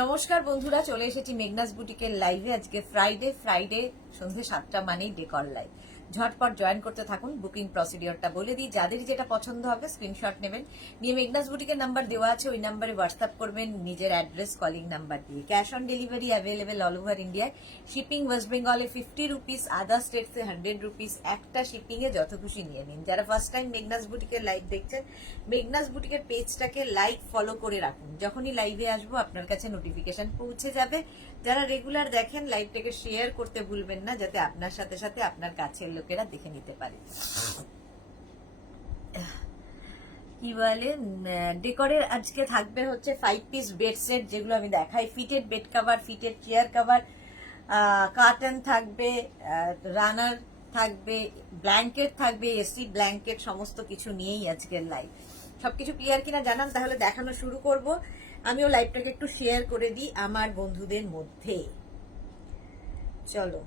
নমস্কার বন্ধুরা, চলে এসেছি মেঘনাস বুটিকের লাইভে। আজকে ফ্রাইডে সন্ধ্যে 7টা মানেই ডেকর লাইভ। ঝটপট জয়েন করতে থাকুন। বুকিং প্রসিডিওরটা বলে দিই, যাদের যেটা পছন্দ হবে স্ক্রিনশট নেবেন, নিয়ে মেঘনাস বুটিকের নাম্বার দেওয়া আছে, ওই নাম্বারে হোয়াটসঅ্যাপ করবেন নিজের অ্যাড্রেস, কলিং নাম্বার দিয়ে। Cash on delivery available all over ইন্ডিয়ায়। শিপিং ওয়েস্ট বেঙ্গলে 50 রুপিস, আদার স্টেটসে 100 রুপিস। একটা শিপিং এ যত খুশি নিয়ে নিন। যারা ফার্স্ট টাইম মেঘনাস বুটিকের লাইভ দেখছেন, মেঘনাস বুটিকের পেজটাকে লাইক ফলো করে রাখুন, যখনই লাইভে আসবো আপনার কাছে নোটিফিকেশন পৌঁছে যাবে। যারা রেগুলার দেখেন, লাইভটাকে শেয়ার করতে ভুলবেন না, যাতে আপনার সাথে সাথে আপনার কাছের লোকেরা দেখে নিতে পারে। কি বলে, ডেকোরের আজকে থাকবে হচ্ছে 5 পিস বেড সেট, যেগুলো আমি দেখাই। Fitted bed cover, fitted chair cover, carton থাকবে, রানার থাকবে, ব্ল্যাঙ্কেট থাকবে, এসি ব্ল্যাঙ্কেট, সমস্ত কিছু নিয়েই আজকের লাইভ। সবকিছু ক্লিয়ার কিনা জানান, তাহলে দেখানো শুরু করব। আমিও লাইভটাকে একটু শেয়ার করে দিই আমার বন্ধুদের মধ্যে। চলো,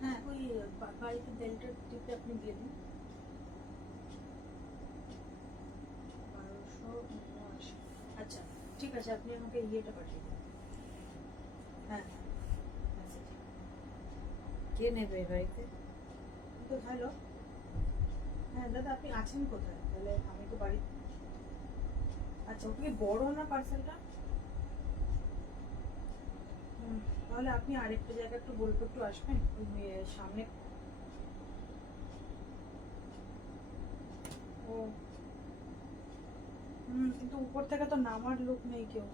হ্যাঁ, ওই বাড়িতে ডেল্টার টিপে আপনি দিয়ে দিন 1279। আচ্ছা, ঠিক আছে, আপনি আমাকে ইয়েটা পাঠিয়ে দিন। হ্যাঁ হ্যাঁ, মেসেজ। কে নেবে এই বাড়িতে? তো হ্যালো, হ্যাঁ দাদা, আপনি আছেন কোথায়? তাহলে আমি তো বাড়ি। আচ্ছা, ওটা কি বড় না পার্সেলটা? তাহলে আপনি আরেকটা জায়গা একটু বলবো, একটু আসবেন ওই সামনে। ও কিন্তু উপর থেকে তো নামার লোক নেই কেউ।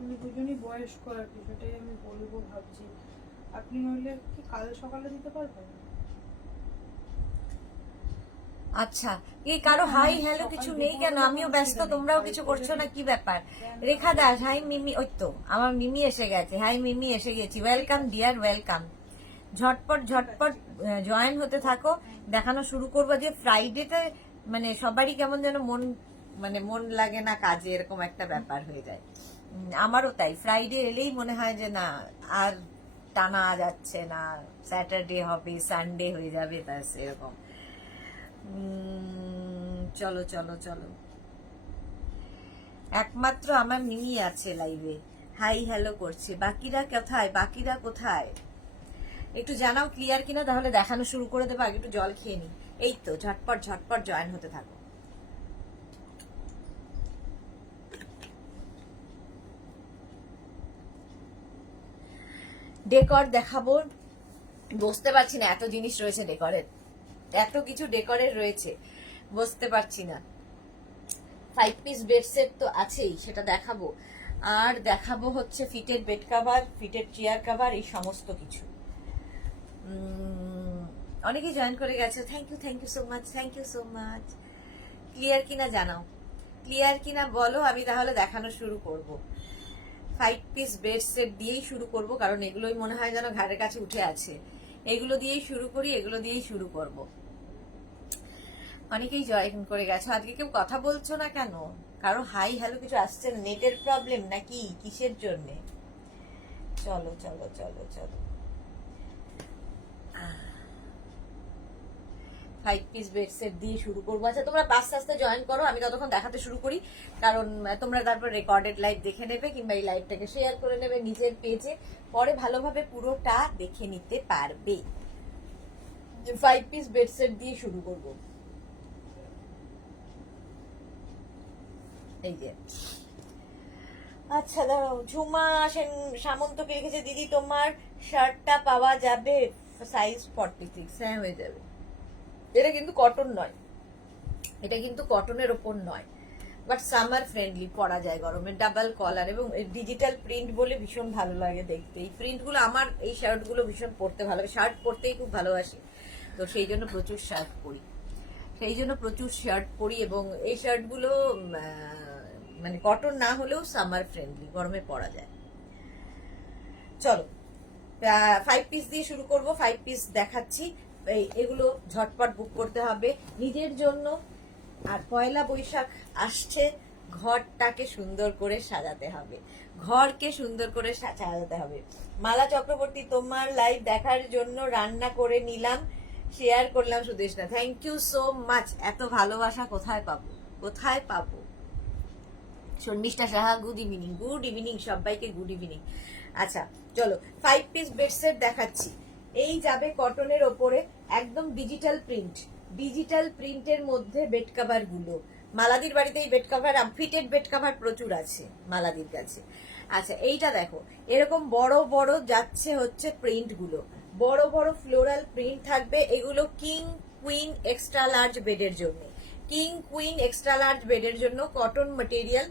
উনি দুজনই বয়স্ক আর কি, সেটাই আমি বলবো ভাবছি। আপনি নইলে কি কাল সকালে দিতে পারবেন? আচ্ছা, এই কারো হাই হ্যালো কিছু নেই কেন? আমিও ব্যস্ত, তোমরাও কিছু করছো না, কি ব্যাপার? রেখা দাস, হাই মিমি। ওই তো আমার মিমি এসে গেছে। হাই মিমি, এসে গেছি। Welcome deer, welcome. ঝটপট জয়েন হতে থাকো, দেখানো শুরু করবো। যে ফ্রাইডেতে মানে সবারই কেমন যেন মন লাগে না কাজে, এরকম একটা ব্যাপার হয়ে যায়। আমারও তাই। ফ্রাইডে এলেই মনে হয় যে না, আর টানা যাচ্ছে না, স্যাটারডে হবে, সানডে হয়ে যাবে, ব্যাস এরকম। চলো চলো চলো, একমাত্র আমার মিমি আছে লাইভে, হাই হ্যালো করছে। বাকিরা কোথায়? বাকিরা কোথায়? একটু জানাও ক্লিয়ার কিনা, তাহলে দেখানো শুরু করে দেবো। আগে একটু জল খেয়ে নি। এই তো, ঝটপট জয়েন হতে থাকো। ডেকর দেখাবো, বুঝতে পারছি না, এত জিনিস রয়েছে ডেকরের, এত কিছু ডেকরের রয়েছে, বুঝতে পারছি না। 5 পিস বেড সেট তো আছেই, সেটা দেখাবো। আর দেখাবো হচ্ছে fitted bed cover, fitted chair cover, এই সমস্ত কিছু। অনেকেই জয়েন করে গেছে, thank you so much, thank you so much. Clear কিনা জানাও, ক্লিয়ার কিনা বলো, আমি তাহলে দেখানো শুরু করব। 5 পিস বেড সেট দিয়েই শুরু করব, কারণ এগুলোই মনে হয় যেন ঘাড়ের কাছে উঠে আছে। এগুলো দিয়েই শুরু করি, এগুলো দিয়েই শুরু করব। অনেকেই জয়েন করে গেছো, আজকে কেউ কথা বলছো না কেন? কারো হাই হ্যালো কিছু আসছে না? নেটের প্রবলেম নাকি, কিসের জন্য? চলো চলো চলো চলো, 5 পিস বেড সেট দিয়ে শুরু করবো। আচ্ছা, তোমরা আস্তে আস্তে জয়েন করো, আমি ততক্ষণ দেখাতে শুরু করি, কারণ তোমরা তারপর রেকর্ডেড লাইভ দেখে নেবে, কিংবা এই লাইভটাকে শেয়ার করে নেবে নিজের পেজে, পরে ভালোভাবে পুরোটা দেখে নিতে পারবে। 5 পিস বেড সেট দিয়ে শুরু করবো। এই যে, আচ্ছা দাঁড়াও, ঝুমা সামন্তকে লিখেছে, দিদি তোমার শার্টটা পাওয়া যাবে? সাইজ 46। হ্যাঁ, হয়ে যাবে। এটা কিন্তু কটন নয়, এটা কিন্তু কটনের ওপর নয়, বাট সামার ফ্রেন্ডলি, পরা যায় গরমে। ডাবল কলার এবং ডিজিটাল প্রিন্ট বলে ভীষণ ভালো লাগে দেখতে। এই প্রিন্টগুলো আমার, এই শার্টগুলো ভীষণ পরতে ভালো লাগে, শার্ট পরতেই খুব ভালোবাসি, তো সেই জন্য প্রচুর শার্ট পরি। এবং এই শার্টগুলো মানে কটন না হলেও সামার ফ্রেন্ডলি, গরমে পরা যায়। চলো, 5 পিস দিয়ে শুরু করব। 5 পিস দেখাচ্ছি, এগুলো ঝটপট বুক করতে হবে নিজের জন্য। আর পয়লা বৈশাখ আসছে, ঘরটাকে সুন্দর করে সাজাতে হবে, ঘরকে সুন্দর করে সাজাতে হবে। মালা চক্রবর্তী, তোমার লাইভ দেখার জন্য রান্না করে নিলাম, শেয়ার করলাম Sudeshna, thank you so much. এত ভালোবাসা কোথায় পাবো, কোথায় পাবো? Sharmistha Saha, good evening. Good evening সবাইকে, গুড ইভিনিং। আচ্ছা চলো 5 পিস বেডসেট দেখাচ্ছি। এই যাবে কটনের ওপরে, একদম ডিজিটাল প্রিন্ট, ডিজিটাল প্রিন্টের মধ্যে বেড কাভার গুলো। মালাদির বাড়িতে এই bed cover, fitted bed cover প্রচুর আছে মালাদির কাছে। আচ্ছা এইটা দেখো, এরকম বড় বড় যাচ্ছে হচ্ছে প্রিন্ট গুলো, বড় বড় ফ্লোরাল প্রিন্ট থাকবে। এগুলো কিং কুইন এক্সট্রা লার্জ বেডের জন্য, কিং কুইন এক্সট্রা লার্জ বেডের জন্য কটন ম্যাটেরিয়াল।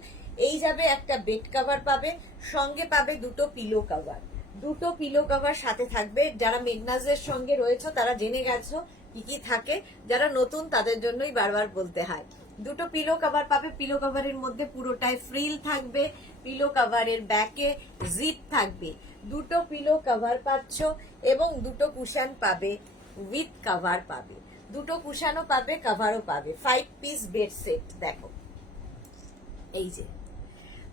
এই যাবে একটা বেড কাভার পাবে, সঙ্গে পাবে দুটো পিলো কাভার, দুটো পিলো কাভার সাথে থাকবে। যারা মেগনাজের সঙ্গে রয়েছে তারা জেনে গেছো কি কি থাকে, যারা নতুন তাদের জন্যই বারবার বলতে হয়। দুটো পিলো কাভার পাবে, পিলো কাভারের মধ্যে পুরোটাই ফ্রিল থাকবে, পিলো কাভারের ব্যাকে জিপ থাকবে। দুটো পিলো কাভার পাচ্ছ এবং দুটো কুশন পাবে, উইথ কাভার পাবে, দুটো কুশানও পাবে, কাভারও পাবে। 5 পিস বেড সেট দেখো, এই যে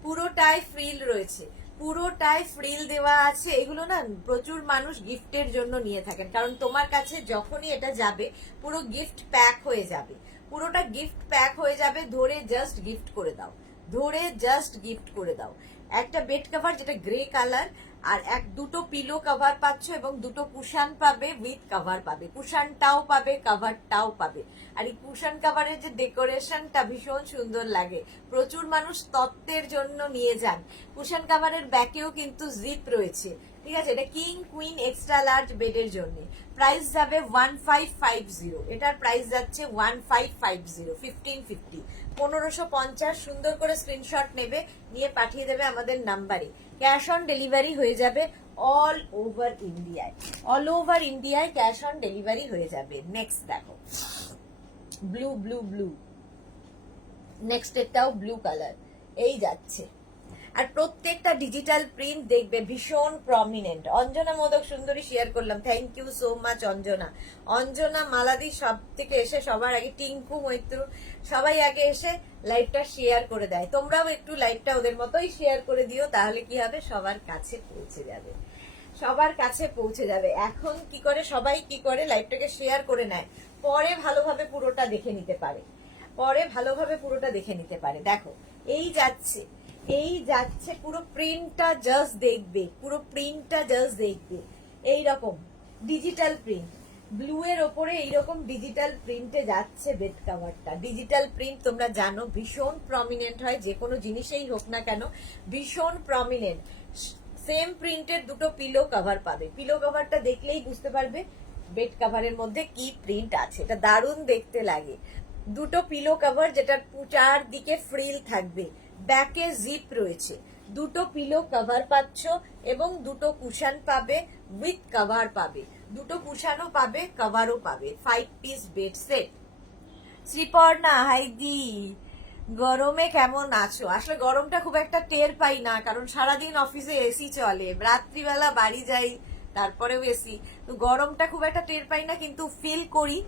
পুরোটাই ফ্রিল রয়েছে, পুরোটাই ফ্রিল দেওয়া আছে। এগুলো না প্রচুর মানুষ গিফটের জন্য নিয়ে থাকেন, কারণ তোমার কাছে যখনই এটা যাবে পুরো গিফট প্যাক হয়ে যাবে, পুরোটা গিফট প্যাক হয়ে যাবে। ধরে জাস্ট গিফট করে দাও, ধরে জাস্ট গিফট করে দাও। একটা বেড কভার যেটা গ্রে কালার, আর দুটো পিলো কভার পাচ্ছ এবং দুটো কুশান পাবে, উইথ কভার পাবে, কুশানটাও পাবে, কভারটাও পাবে। আর এই কুশান কভারের যে ডেকোরেশনটা ভীষণ সুন্দর লাগে, প্রচুর মানুষ তত্ত্বের জন্য নিয়ে যান। কুশান কভারের ব্যাকেও কিন্তু জিপ রয়েছে, ঠিক আছে। এটা কিং কুইন এক্সট্রা লার্জ বেডের জন্য। প্রাইস যাবে 1550, এটার প্রাইস যাচ্ছে 1550, 1550, 1550। সুন্দর করে স্ক্রিনশট নেবে, নিয়ে পাঠিয়ে দেবে আমাদের নাম্বারে। ক্যাশ অন ডেলিভারি হয়ে যাবে অল ওভার ইন্ডিয়ায়, অল ওভার ইন্ডিয়ায় ক্যাশ অন ডেলিভারি হয়ে যাবে। নেক্সট দেখো, ব্লু ব্লু ব্লু, নেক্সট এটাও ব্লু কালার, এই যাচ্ছে। আর প্রত্যেকটা ডিজিটাল প্রিন্ট দেখবে ভীষণ প্রমিনেন্ট। অঞ্জনা মোদক সুন্দরী শেয়ার করলাম, thank you so much Anjana. Anjana, মালাদি সব থেকে এসে সবার আগে, টিঙ্কু, মৈত্র সবাই আগে এসে লাইভটা শেয়ার করে দেয়। তোমরাও একটু লাইভটা ওদের মতোই শেয়ার করে দিও, তাহলে কি হবে, সবার কাছে পৌঁছে যাবে, সবার কাছে পৌঁছে যাবে। এখন কি করে সবাই কি করে লাইভটাকে শেয়ার করে নেয়, পরে ভালোভাবে পুরোটা দেখে নিতে পারে, পরে ভালোভাবে পুরোটা দেখে নিতে পারে। দেখো এই যাচ্ছে, এই যাচ্ছে, পুরো প্রিন্টটা জাস্ট দেখবে, পুরো প্রিন্টটা জাস্ট দেখবে। এইরকম ডিজিটাল প্রিন্ট, ব্লু এর ওপরে এইরকম ডিজিটাল প্রিন্টে যাচ্ছে বেড কাভারটা। ডিজিটাল প্রিন্ট তোমরা জানো ভীষণ প্রমিনেন্ট হয়, যে কোনো জিনিসেই হোক না কেন ভীষণ প্রমিনেন্ট। সেম প্রিন্টের দুটো পিলো কভার পাবে, পিলো কভারটা দেখলেই বুঝতে পারবে বেড কাভারের মধ্যে কি প্রিন্ট আছে, এটা দারুণ দেখতে লাগে। দুটো পিলো কভার যেটার চারদিকে ফ্রিল থাকবে, ব্যাকে জিপ রয়েছে, দুটো পিলো কভার পাচ্ছ এবং দুটো কুশন পাবে, উইথ কভার পাবে, দুটো কুশনও পাবে, কভারও পাবে। 5 পিস বেড সেট। শ্রীপর্ণা, হাইদি, গরমে কেমন আছো? আসলে গরমটা খুব একটা টের পাই না, কারণ সারাদিন অফিসে এসি চলে, রাত্রিবেলা বাড়ি যাই তারপরেও এসি, তো গরমটা খুব একটা টের পাই না, কিন্তু ফিল করি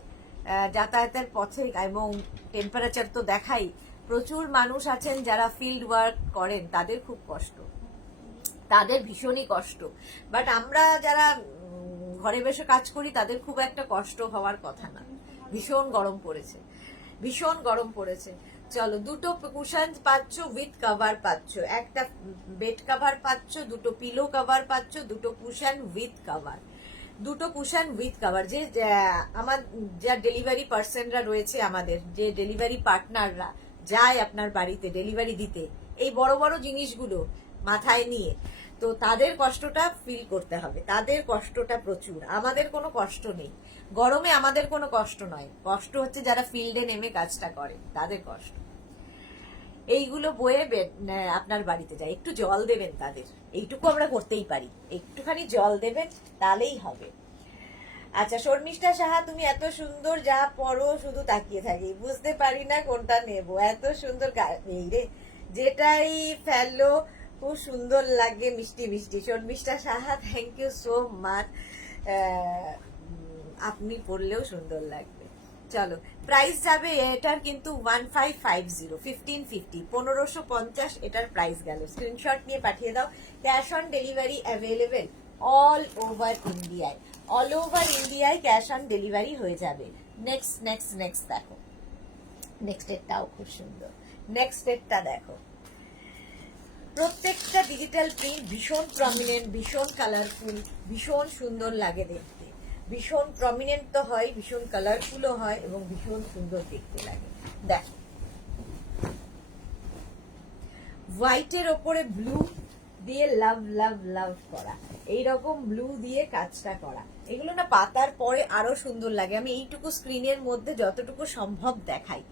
যাতায়াতের পথে। এবং টেম্পারেচার তো দেখাই, প্রচুর মানুষ আছেন যারা ফিল্ড ওয়ার্ক করেন, তাদের খুব কষ্ট, তাদের ভীষণই কষ্ট। বাট আমরা যারা ঘরে বসে কাজ করি তাদের খুব একটা কষ্ট হওয়ার কথা না। ভীষণ গরম পড়েছে, ভীষণ গরম পড়েছে। চলো, দুটো কুশন পাচ্ছ, উইথ কভার পাচ্ছ, একটা বেড কভার পাচ্ছ, দুটো পিলো কভার পাচ্ছ, দুটো কুশন উইথ কভার, দুটো কুশন উইথ কভার। যে আমার যা ডেলিভারি পার্সনরা রয়েছে, আমাদের যে ডেলিভারি পার্টনাররা যায় আপনার বাড়িতে ডেলিভারি দিতে, এই বড় বড় জিনিসগুলো মাথায় নিয়ে, তো তাদের কষ্টটা ফিল করতে হবে, তাদের কষ্টটা প্রচুর। আমাদের কোনো কষ্ট নেই, গরমে আমাদের কোনো কষ্ট নয়, কষ্ট হচ্ছে যারা ফিল্ডে নেমে কাজটা করে তাদের কষ্ট। এইগুলো বয়ে আপনার বাড়িতে যায়, একটু জল দেবেন তাদের, এইটুকু আমরা করতেই পারি, একটুখানি জল দেবেন তাহলেই হবে। আচ্ছা, শর্মিষ্ঠা সাহা, তুমি এত সুন্দর যা পরো শুধু তাকিয়ে থাকি, বুঝতে পারি না কোনটা নেব, এত সুন্দর এই রে, যেটাই ফেলো খুব সুন্দর লাগে, মিষ্টি মিষ্টি। Sharmistha Saha, thank you so much, আপনি পড়লেও সুন্দর লাগবে। চলো প্রাইস যাবে এটার কিন্তু 1550 1550 1550 এটার প্রাইস গেল। স্ক্রিনশট নিয়ে পাঠিয়ে দাও। Cash on delivery available all over ইন্ডিয়ায়, অল ওভার ইন্ডিয়ায় ক্যাশ অন ডেলিভারি হয়ে যাবে। নেক্সট নেক্সট নেক্সট দেখো, নেক্সট এরটাও খুব সুন্দর। নেক্সট এরটা দেখো, প্রত্যেকটা ডিজিটাল প্রিন্ট ভীষণ প্রমিনেন্ট, ভীষণ কালারফুল, ভীষণ সুন্দর লাগে দেখতে। ভীষণ প্রমিনেন্ট তো হয়, ভীষণ কালারফুলও হয় এবং ভীষণ সুন্দর দেখতে লাগে। দেখো হোয়াইটের ওপরে ব্লু দিয়ে লাভ লাভ লাভ করা, এইরকম ব্লু দিয়ে কাজটা করা, এগুলো না পাতার পরে আরো সুন্দর লাগে। আমি এইটুকু স্ক্রিনের মধ্যে যতটুকু সম্ভব দেখাই।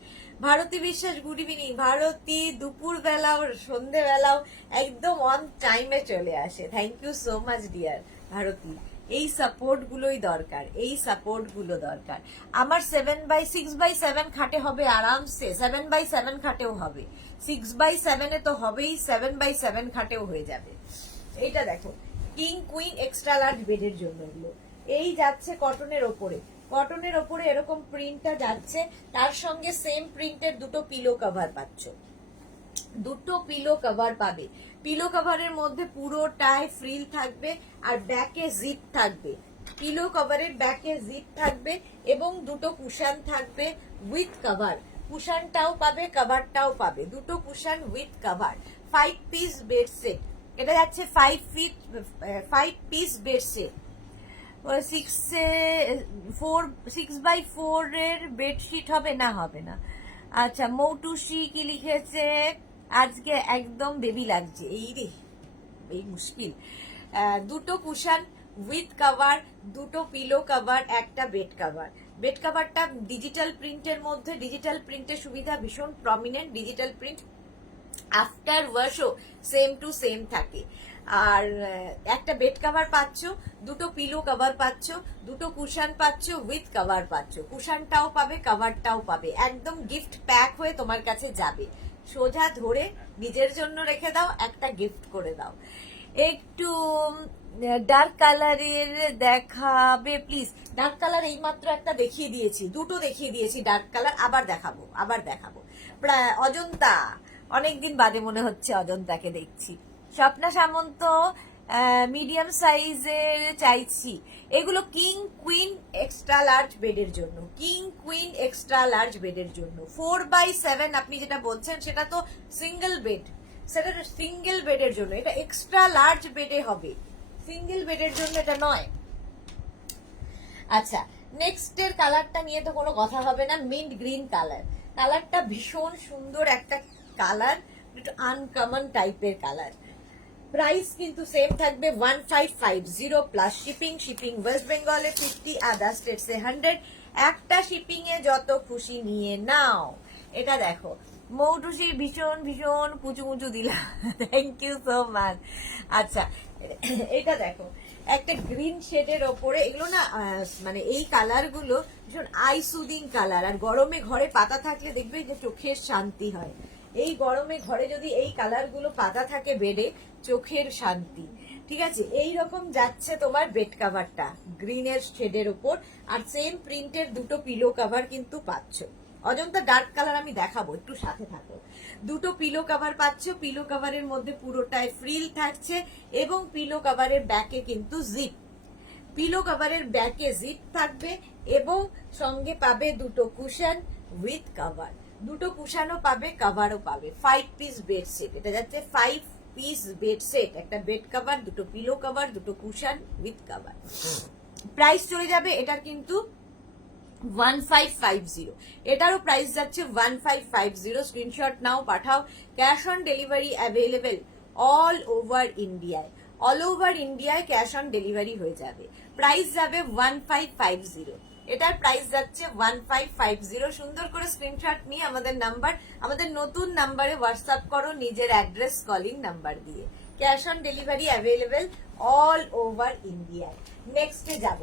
ভারতী বিশ্বাস, গুড ইভিনিং। ভারতী দুপুর বেলাও সন্ধেবেলাও একদম অন টাইমে চলে আসে। Thank you so much dear Bharati. এই সাপোর্ট গুলোই দরকার, এই সাপোর্ট গুলো দরকার। আমার 6x7 খাটে হবে আরামসে, 7x7 খাটেও হবে, 6x7 তো হবেই, 7x7 খাটেও হয়ে যাবে। এইটা দেখো কিং কুইন এক্সট্রা লার্জ বেডের জন্য এগুলো। এই যাচ্ছে কটনের ওপরে, কটনের ওপরে এরকম প্রিন্টটা যাচ্ছে, তার সঙ্গে সেম প্রিন্টের দুটো পিলো কভার পাচ্ছ, দুটো পিলো কভার পাবে। পিলো কভারের মধ্যে পুরোটাই ফ্রিল থাকবে আর ব্যাকে জিপ থাকবে। পিলো কভারের ব্যাকে জিপ থাকবে এবং দুটো কুশন থাকবে উইথ কভার। কুশনটাও পাবে, কভারটাও পাবে, দুটো cushion with cover. 5 piece bed set, এটা যাচ্ছে 5 পিস বেড সেট। 6x4 এর বেডশিট হবে না, হবে না। আচ্ছা মৌটুসি কি লিখেছে, আজকে একদম বেবি লাগছে। এই রে এই মুশকিল। দুটো কুশন উইথ কভার, দুটো পিলো কভার, একটা বেড কভার। বেড কভারটা ডিজিটাল প্রিন্টের মধ্যে, ডিজিটাল প্রিন্টের সুবিধা ভীষণ প্রমিনেন্ট। ডিজিটাল প্রিন্ট আফটার ওয়াশও সেম টু সেম থাকে। আর একটা বেড কভার পাচ্ছ, দুটো পিলো কভার পাচ্ছ, দুটো কুশন পাচ্ছ উইথ কভার পাচ্ছ। কুশনটাও পাবে, কভারটাও পাবে, একদম গিফট প্যাক হয়ে তোমার কাছে যাবে। সোজা ধরে নিজের জন্য রেখে দাও, একটা গিফট করে দাও। একটু ডার্ক কালারের দেখাবে প্লিজ। ডার্ক কালার এইমাত্র একটা দেখিয়ে দিয়েছি, দুটো দেখিয়ে দিয়েছি ডার্ক কালার, আবার দেখাবো, আবার দেখাবো। প্রায় অজন্তা, অনেকদিন বাদে মনে হচ্ছে অজন্তাকে দেখছি। স্বপ্না সামন্ত মিডিয়াম সাইজের চাইছি। এগুলো কিং কুইন এক্সট্রা লার্জ বেডের জন্য, কিং কুইন এক্সট্রা লার্জ বেডের জন্য। 4x7 আপনি যেটা বলছেন সেটা তো সিঙ্গেল বেড, সেটা সিঙ্গেল বেডের জন্য, এটা এক্সট্রা লার্জ বেডে হবে, সিঙ্গেল বেডের জন্য এটা নয়। আচ্ছা নেক্সট এর কালারটা নিয়ে তো কোনো কথা হবে না, মিন্ট গ্রিন কালার। কালারটা ভীষণ সুন্দর একটা কালার, একটু আনকমন টাইপের কালার। প্রাইস কিন্তু সেম থাকবে 1550 প্লাস শিপিং। শিপিং ওয়েস্ট বেঙ্গলে 50, আদার স্টেটসে 100। একটা শিপিং এ যত খুশি নিয়ে নাও। এটা দেখো মৌটুসি ভীষণ ভীষণ কুচু মুচু দিলাম, থ্যাংক ইউ সো মাচ। আচ্ছা এটা দেখো একটা গ্রিন শেডের ওপরে, এগুলো না মানে এই কালার গুলো ভীষণ আই সুদিং কালার। আর গরমে ঘরে পাতা থাকলে দেখবে যে চোখের শান্তি হয়। এই গরমে ঘরে যদি এই কালার গুলো পাতা থাকে বেডে, চোখের শান্তি। ঠিক আছে, এই রকম যাচ্ছে তোমার বেড কাভারটা গ্রিনের শেডের উপর, আর সেম প্রিন্টের দুটো পিলো কাভার কিন্তু পাচ্ছ। অজন্তা ডার্ক কালার আমি দেখাবো, একটু সাথে থাকো। দুটো পিলো কাভার পাচ্ছ, পিলো কাভারের মধ্যে পুরোটায় ফ্রিল থাকছে এবং পিলো কাভারের ব্যাকে কিন্তু জিপ, পিলো কাভারের ব্যাকে জিপ থাকবে এবং সঙ্গে পাবে দুটো কুশন উইথ কাভার। দুটো কুশনও পাবে, কাভারও পাবে। 5 পিস বেড সেট, এটা যাচ্ছে 5 পিস বেড সেট, একটা বেড কাভার, দুটো পিলো কাভার, দুটো কুশন উইথ কাভার। প্রাইস চলে যাবে এটার কিন্তু 1550, এটারও প্রাইস যাচ্ছে 1550। স্ক্রিনশট নাও, পাঠাও। Cash on delivery available all over ইন্ডিয়ায়, অল ওভার ইন্ডিয়ায় ক্যাশ অন ডেলিভারি হয়ে যাবে। প্রাইস যাবে 1550, এটার প্রাইস যাচ্ছে 1550। সুন্দর করে স্ক্রিনশট নিয়ে আমাদের নাম্বার, আমাদের নতুন নাম্বারে হোয়াটসঅ্যাপ করো নিজের অ্যাড্রেস কলিং নাম্বার দিয়ে। Cash on delivery available all over ইন্ডিয়ায়। নেক্সটে যাব।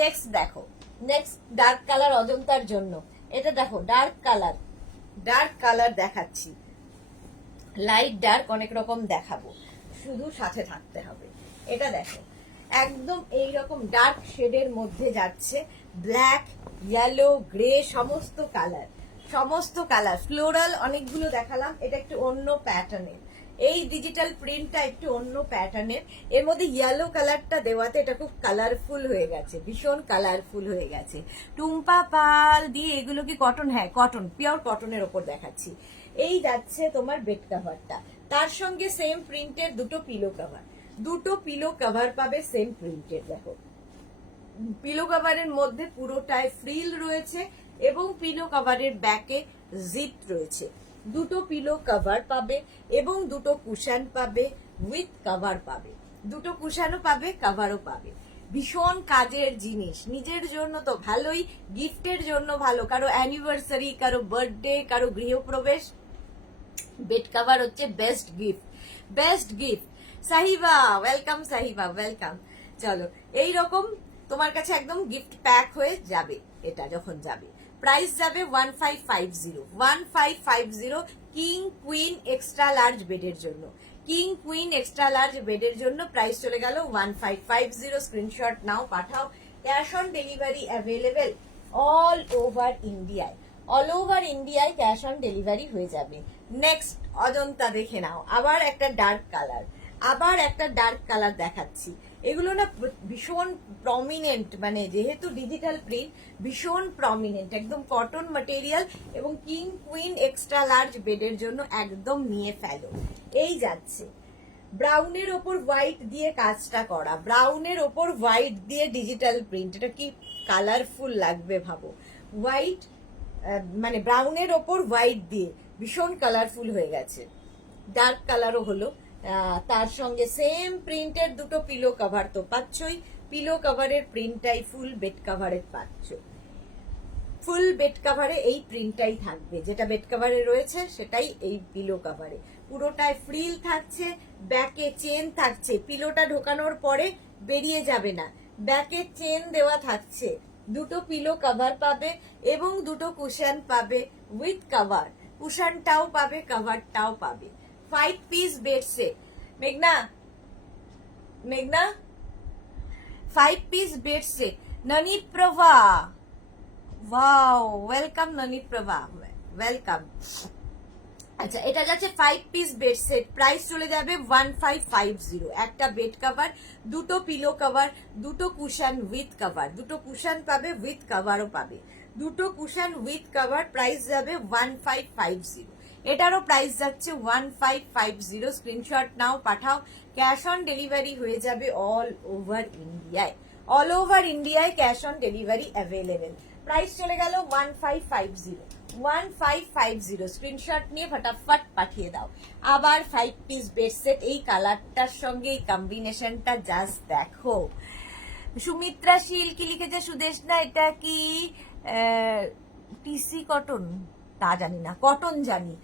নেক্সট দেখো, নেক্সট ডার্ক কালার অজন্তার জন্য। এটা দেখো ডার্ক কালার, ডার্ক কালার দেখাচ্ছি, লাইট ডার্ক অনেক রকম দেখাবো, শুধু সাথে থাকতে হবে। এটা দেখো একদম এইরকম ডার্ক শেডের মধ্যে যাচ্ছে, ব্ল্যাক, ইয়েলো, গ্রে, সমস্ত কালার ফ্লোরাল অনেকগুলো দেখালাম। এটা একটু অন্য প্যাটার্নের, এই ডিজিটাল প্রিন্টটা একটু অন্য প্যাটার্নের। এর মধ্যে ইয়েলো কালারটা দেওয়াতে এটা খুব কালারফুল হয়ে গেছে, ভীষণ কালারফুল হয়ে গেছে। টুম্পা পাল দিয়ে এগুলো কি কটন? হ্যাঁ কটন, পিওর কটনের ওপর দেখাচ্ছি। এই যাচ্ছে তোমার বেড কাভারটা, তার সঙ্গে সেম প্রিন্টের দুটো পিলো কাভার পাবে সেম প্রিন্টের। দেখো পিলো কাভারের মধ্যে পুরোটায় ফ্রিল রয়েছে এবং পিলো কাভারের ব্যাকে জিপ রয়েছে। দুটো পিলো কাভার পাবে এবং দুটো কুশন পাবে, উইথ কাভার পাবে। দুটো কুশনও পাবে, কাভারও পাবে। ভীষণ কাজের জিনিস, নিজের জন্য তো ভালোই, গিফটের জন্য ভালো, কারো অ্যানিভার্সারি, কারো বার্থডে, কারো গৃহপ্রবেশ, বেড কাভার হচ্ছে best gift. Sahiba welcome, Sahiba welcome. চলো এইরকম তোমার কাছে একদম গিফট প্যাক হয়ে যাবে। এটা যখন যাবে প্রাইস যাবে 1550 কিং কুইন এক্সট্রা লার্জ বেডের জন্য প্রাইস চলে গেল 1550। স্ক্রিনশট নাও, পাঠাও। Cash on delivery available all over ইন্ডিয়ায় ক্যাশ অন ডেলিভারি হয়ে যাবে। নেক্সট অজন্তা দেখে নাও, আবার একটা ডার্ক কালার দেখাচ্ছি। এগুলো না ভীষণ প্রমিনেন্ট, মানে যেহেতু ডিজিটাল প্রিন্ট ভীষণ প্রমিনেন্ট, একদম কটন ম্যাটেরিয়াল এবং কিং কুইন এক্সট্রা লার্জ বেডের জন্য একদম নিয়ে ফেলো। এই যাচ্ছে ব্রাউনের ওপর হোয়াইট দিয়ে কাজটা করা, ব্রাউনের ওপর হোয়াইট দিয়ে ডিজিটাল প্রিন্ট। এটা কি কালারফুল লাগবে ভাবো, হোয়াইট মানে ব্রাউনের ওপর হোয়াইট দিয়ে ভীষণ কালারফুল হয়ে গেছে। ডার্ক কালারও হলো। তার সঙ্গে সেম প্রিন্টের দুটো পিলো কভার তো পাচ্ছই, পিলো কভারের প্রিন্টটাই ফুল বেড কাভারে পাচ্ছ। ফুল বেড কাভারে এই প্রিন্টটাই থাকবে, যেটা বেড কাভারে রয়েছে সেটাই এই পিলো কাভারে। পুরোটায় ফ্রিল থাকছে, ব্যাকে চেন থাকছে, পিলোটা ঢোকানোর পরে বেরিয়ে যাবে না, ব্যাকে চেন দেওয়া থাকছে। দুটো পিলো কভার পাবে এবং দুটো কুশন পাবে উইথ কভার, কুশনটাও পাবে, কভারটাও পাবে। 5 পিস বেড সেট। মেঘনা 5 পিস বেড সেট। ননীত প্রভা, ওয়াও ওয়েলকাম ননীত প্রভা, ওয়েলকাম। আচ্ছা এটা যাচ্ছে 5 পিস বেড সেট, প্রাইস চলে যাবে 1550। একটা বেড কভার, দুটো পিলো কভার, দুটো কুশন উইথ কভার, দুটো কুশন পাবে উইথ কভারও পাবে, দুটো কুশন উইথ কভার, প্রাইস যাবে 1550। এটারও প্রাইস যাচ্ছে 1550। স্ক্রিনশট নাও, পাঠাও। ক্যাশ অন ডেলিভারি হয়ে যাবে অল ওভার ইন্ডিয়ায় cash on delivery available. Price চলে গেল 1550। স্ক্রিনশট নিয়ে ফটাফট পাঠিয়ে দাও। আবার 5 পিস বেড সেট, এই কালারটার সঙ্গে এই কম্বিনেশনটা জাস্ট দেখো। সুমিত্রা শীল কি লিখেছে সুদেশনা, এটা কি টিসি কটন? তা জানি না, কটন জানি,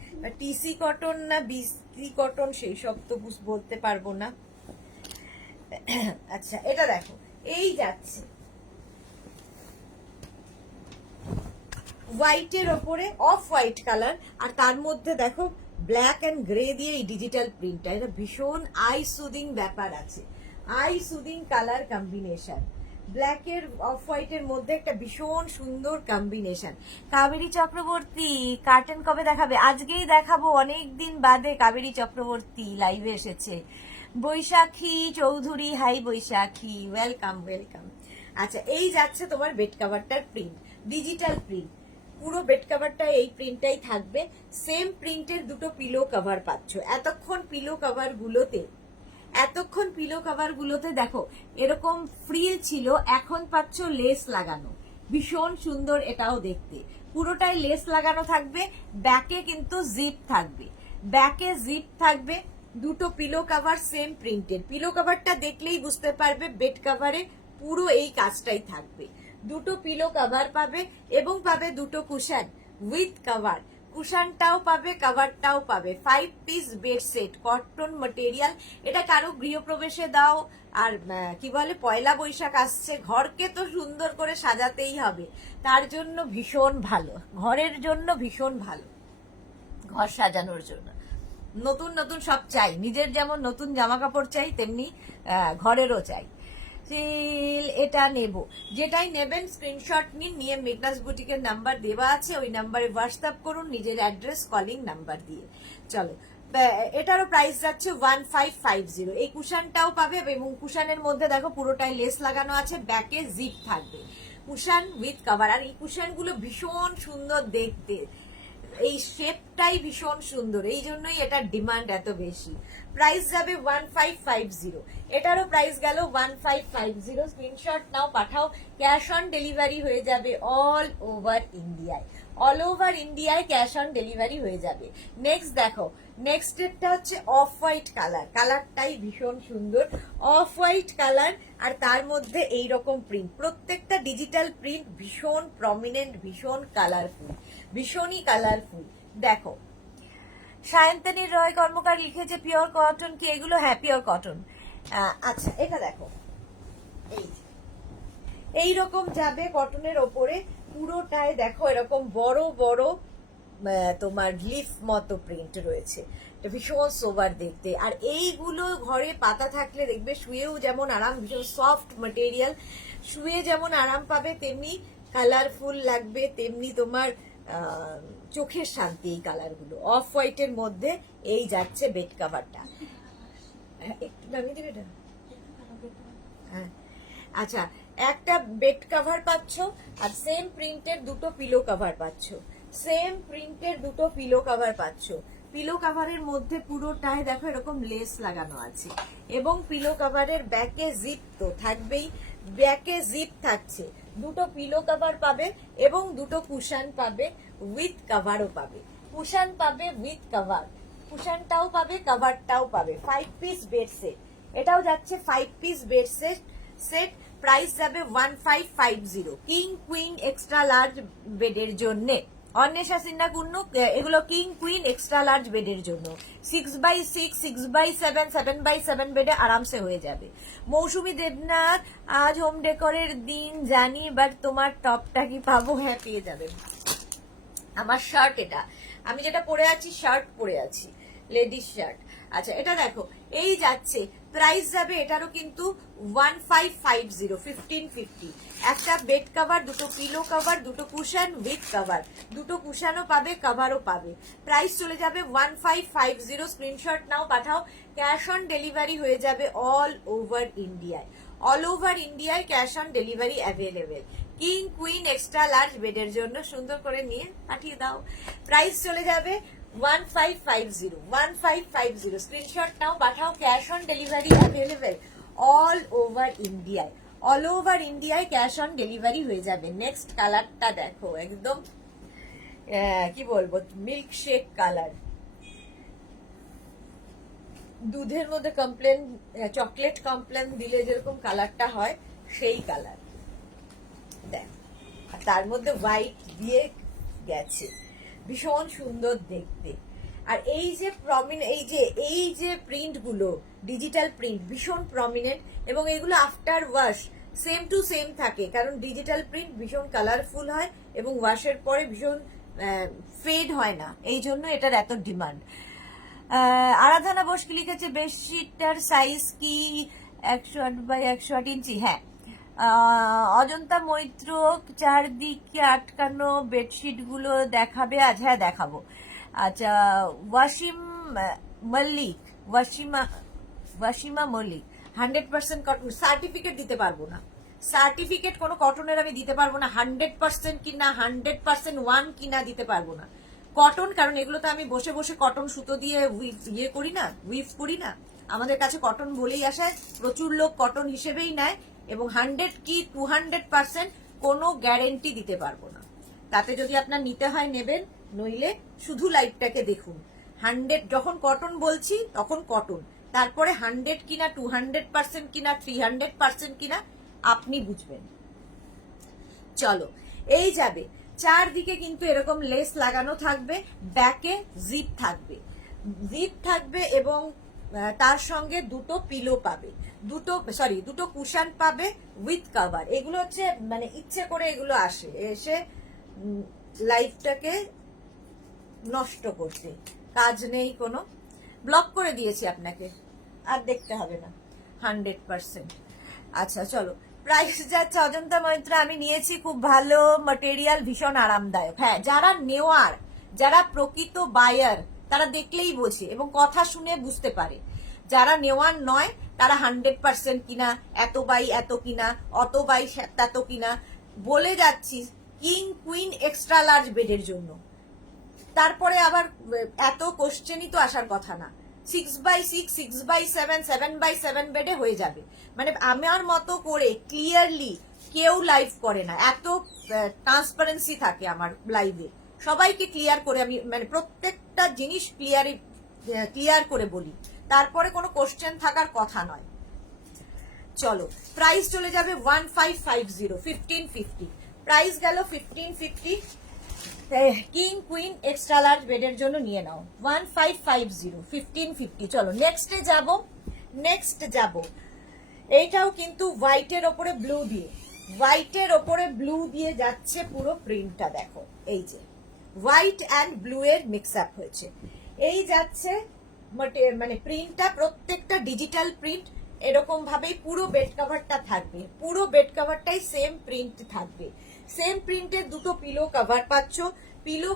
টিসি কটন না বিসি কটন সেই সব তো বলতে পারবো না। আচ্ছা এটা দেখো, এই যাচ্ছে হোয়াইটের ওপরে অফ হোয়াইট কালার, আর তার মধ্যে দেখো ব্ল্যাক এন্ড গ্রে দিয়ে এই ডিজিটাল প্রিন্টটা, এটা ভীষণ আই সুদিং ব্যাপার আছে, আই সুদিং কালার কম্বিনেশন। ব্ল্যাকের অফ হোয়াইটের মধ্যে একটা ভীষণ সুন্দর কম্বিনেশন। কাবেরী চক্রবর্তী কার্টেন কবে দেখাবে? আজকেই দেখাবো, অনেকদিন বাদে কাবেরী চক্রবর্তী লাইভে এসেছে। বৈশাখী চৌধুরী, হাই বৈশাখী, ওয়েলকাম। আচ্ছা এই যাচ্ছে তোমার বেড কাভারটার প্রিন্ট, ডিজিটাল প্রিন্ট, পুরো বেড কাভারটা এই প্রিন্টটাই থাকবে। সেম প্রিন্টের দুটো পিলো কভার পাচ্ছ। এতক্ষণ পিলো কভার গুলোতে দেখো এরকম ফ্রিল ছিল, এখন পাচ্ছ লেস লাগানো, ভীষণ সুন্দর এটাও দেখতে। পুরোটাই লেস লাগানো থাকবে, ব্যাকে কিন্তু জিপ থাকবে, দুটো পিলো কভার সেম প্রিন্টের। পিলো কভারটা দেখলেই বুঝতে পারবে বেড কাভারে পুরো এই কাজটাই থাকবে। দুটো পিলো কভার পাবে এবং পাবে দুটো কুশন উইথ কভার, কুশনটাও পাবে, কভারটাও পাবে। 5 piece bed set, cotton material. এটা কারো গৃহপ্রবেশে দাও, আর কি বলে পয়লা বৈশাখ আসছে, ঘরকে তো সুন্দর করে সাজাতেই হবে, তার জন্য ভীষণ ভালো, ঘরের জন্য ভীষণ ভালো, ঘর সাজানোর জন্য। নতুন সব চাই, নিজের যেমন নতুন জামা কাপড় চাই তেমনি ঘরেরও চাই। সিল এটা নেব, যেটাই নেবেন স্ক্রিনশট নিন, নিয়ে মেঘনাস বুটিকের নাম্বার দেওয়া আছে, ওই নাম্বারে হোয়াটসঅ্যাপ করুন নিজের অ্যাড্রেস কলিং নাম্বার দিয়ে। চলো, এটারও প্রাইস যাচ্ছে 1550। এই কুশনটাও পাবে এবং কুশনের মধ্যে দেখো পুরোটাই লেস লাগানো আছে, ব্যাকে জিপ থাকবে, কুশন উইথ কভার। আর এই কুশনগুলো ভীষণ সুন্দর দেখতে, এই শেপটাই ভীষণ সুন্দর, এই জন্যই এটার ডিমান্ড এত বেশি। প্রাইস যাবে 1550, এটারও প্রাইস গেল 1550। স্ক্রিনশট নাও, পাঠাও, ক্যাশ অন ডেলিভারি হয়ে যাবে অল ওভার ইন্ডিয়ায়, অল ওভার ইন্ডিয়ায় ক্যাশ অন ডেলিভারি হয়ে যাবে। নেক্সট দেখো, নেক্সট এরটা হচ্ছে অফ হোয়াইট কালার, কালারটাই ভীষণ সুন্দর, অফ হোয়াইট কালার, আর তার মধ্যে এই রকম প্রিন্ট, প্রত্যেকটা ডিজিটাল প্রিন্ট ভীষণ প্রমিনেন্ট, ভীষণ কালারফুল, ভীষণই কালারফুল। দেখো, সায়ন্তনী রয় কর্মকার লিখেছে পিওর কটন কি এগুলো? হ্যাঁ, পিওর কটন। আচ্ছা, এটা দেখো, এইরকম যাবে কটনের ওপরে, পুরোটায় দেখো এরকম বড় বড় তোমার লিফ মতো প্রিন্ট রয়েছে, এটা ভীষণ সোবার দেখতে। আর এইগুলো ঘরে পাতা থাকলে দেখবে শুয়েও যেমন আরাম, ভীষণ সফট মেটেরিয়াল, শুয়ে যেমন আরাম পাবে তেমনি কালারফুল লাগবে, তেমনি তোমার চোখের শান্তি। এই কালারগুলো অফ হোয়াইটের মধ্যে এই যাচ্ছে বেড কাভারটা, একটু নামিয়ে দেবে এটা। হ্যাঁ, আচ্ছা, একটা বেড কাভার পাচ্ছ, আর সেম প্রিন্টের দুটো পিলো কাভার পাচ্ছ, সেম প্রিন্টের দুটো পিলো কাভার পাচ্ছ। পিলো কাভারের মধ্যে পুরোটায় দেখো এরকম লেস লাগানো আছে, এবং পিলো কাভারের ব্যাকে জিপ তো থাকবেই, ব্যাকে জিপ থাকছে, দুটো পিলো কাভার পাবে এবং দুটো কুশন পাবে, উইথ কাভারও পাবে, কুশন পাবে উইথ কাভার, কুশনটাও পাবে কাভারটাও পাবে। 5 পিস বেড সেট, এটাও যাচ্ছে 5 পিস বেড সেট। প্রাইস যাবে 1550, কিং কুইন এক্সট্রা লার্জ বেডের জন্য। অন্বেষা সিনহা কুন্নু, এগুলো কিং কুইন এক্সট্রা লার্জ বেডের জন্য, 6x6, 6x7, 7x7 বেডে আরামসে হয়ে যাবে। মৌসুমী দেবনাথ, আজ হোম ডেকোরের দিন জানি, বাট তোমার টপটা কি পাবো? হ্যাঁ, পেয়ে যাবেন। আমার শার্ট, এটা আমি যেটা পরে আছি, শার্ট পরে আছি, লেডিস শার্ট। আচ্ছা, এটা দেখো, এই যাচ্ছে, প্রাইস যাবে এটারও কিন্তু 1550, 1550। একটা বেড কাভার, দুটো পিলো কাভার, দুটো কুশন উইথ কাভার, দুটো কুশনও পাবে, কাভারও পাবে। প্রাইস চলে যাবে 1550। স্ক্রিনশট নাও, পাঠাও, ক্যাশ অন ডেলিভারি হয়ে যাবে অল ওভার ইন্ডিয়ায়, অল ওভার ইন্ডিয়ায় cash on delivery available. King queen extra large বেডের জন্য সুন্দর করে নিয়ে পাঠিয়ে দাও। প্রাইস চলে যাবে 1550, 1550। স্ক্রিনশট নাও, পাঠাও, cash on delivery available all over ইন্ডিয়ায়, অল ওভার ইন্ডিয়ায় ক্যাশ অন ডেলিভারি হয়ে যাবে। নেক্সট কালারটা দেখো, একদম কি বলবো, মিল্ক শেক কালার, দুধের মধ্যে কমপ্লেন, চকলেট কমপ্লেন দিলে যেরকম কালারটা হয় সেই কালার দেখ, আর তার মধ্যে হোয়াইট দিয়ে গেছে, ভীষণ সুন্দর দেখতে। আর এই যে এই যে প্রিন্ট গুলো, ডিজিটাল প্রিন্ট ভীষণ প্রমিনেন্ট, এবং এগুলো after wash same to same থাকে, কারণ ডিজিটাল প্রিন্ট ভীষণ কালারফুল হয় এবং ওয়াশের পরে ভীষণ ফেড হয় না, এই জন্য এটার এত ডিমান্ড। আরাধনা বোস কি লিখেছে, বেডশিটটার সাইজ কি 108x108 ইঞ্চি? হ্যাঁ। অজন্তা মৈত্র, চারদিকে আটকানো বেডশিট গুলো দেখাবে আজ? হ্যাঁ, দেখাবো। আচ্ছা, ওয়াসিম মল্লিক, ওয়াসিমা মল্লিক, 100% কটন, সার্টিফিকেট দিতে পারবো না, সার্টিফিকেট কোনো কটনের আমি দিতে পারবো না, 100% কিনা, 100% কিনা দিতে পারবো না কটন, কারণ এগুলো তো আমি বসে বসে কটন সুতো দিয়ে ইয়ে করি না, উইভ করি না, আমাদের কাছে কটন বলেই আসায়, প্রচুর লোক কটন হিসেবেই নেয়, এবং 100 কি 200% কোনো গ্যারেন্টি দিতে পারবো না। তাতে যদি আপনার নিতে হয় নেবেন, নইলে শুধু লাইভটাকে দেখুন। 100 যখন কটন বলছি তখন কটন, তারপরে 100 কিনা, 200% কিনা, 300% কিনা আপনি বুঝবেন। চলো, এই যাবে, চারদিকে কিন্তু এরকম লেস লাগানো থাকবে, ব্যাকে জিপ থাকবে এবং তার সঙ্গে দুটো পিলো পাবে, দুটো কুশন পাবে উইথ কাভার। এগুলো হচ্ছে মানে ইচ্ছে করে এগুলো এসে লাইফটাকে নষ্ট করতে, কাজ নেই কোনো, ব্লক করে দিয়েছি আপনাকে, আর দেখতে হবে না। 100% আচ্ছা চলো, প্রাইস যাচ্ছে অজন্তা মৈত্র আমি নিয়েছি, খুব ভালো ম্যাটেরিয়াল, ভীষণ আরামদায়ক। হ্যাঁ, যারা নেওয়ার, যারা প্রকৃত বায়ার তারা দেখলেই বোঝে এবং কথা শুনে বুঝতে পারে। যারা নেওয়ার নয় তারা 100% কিনা, এত বাই এত কিনা, অত বাই এত কিনা বলে যাচ্ছি কিং কুইন এক্সট্রা লার্জ বেডের জন্য। তারপরে আবার এত কোশ্চেনই তো আসার কথা না। 6x6, 6x7, 7x7 বেডে হয়ে যাবে। মানে আমার মতো করে ক্লিয়ারলি কেউ লাইভ করে না, এত ট্রান্সপারেন্সি থাকে আমার লাইভে। সবাইকে ক্লিয়ার করে আমি মানে প্রত্যেকটা জিনিস ক্লিয়ার করে বলি, তারপরে কোনো কোশ্চেন থাকার কথা নয়। চলো, প্রাইস চলে যাবে 1550, 1550 প্রাইস গেল 1550। কিং কুইন এক্সট্রা লার্জ বেডের জন্য নিয়ে নাও 1550, 1550। চলো নেক্সট যাব। এইটাও কিন্তু হোয়াইটের ওপরে ব্লু দিয়ে, হোয়াইটের ওপরে ব্লু দিয়ে যাচ্ছে পুরো প্রিন্টটা। দেখো এই যে হোয়াইট অ্যান্ড ব্লু এর মিক্স আপ হয়েছে, এই যাচ্ছে মানে প্রিন্টটা প্রত্যেকটা ডিজিটাল প্রিন্ট। এরকম ভাবেই পুরো বেড কভারটা থাকবে, পুরো বেড কভারটাই সেম প্রিন্ট থাকবে। সেম প্রিন্টের দুটো পিলো কভার পাচ্ছ। পিলো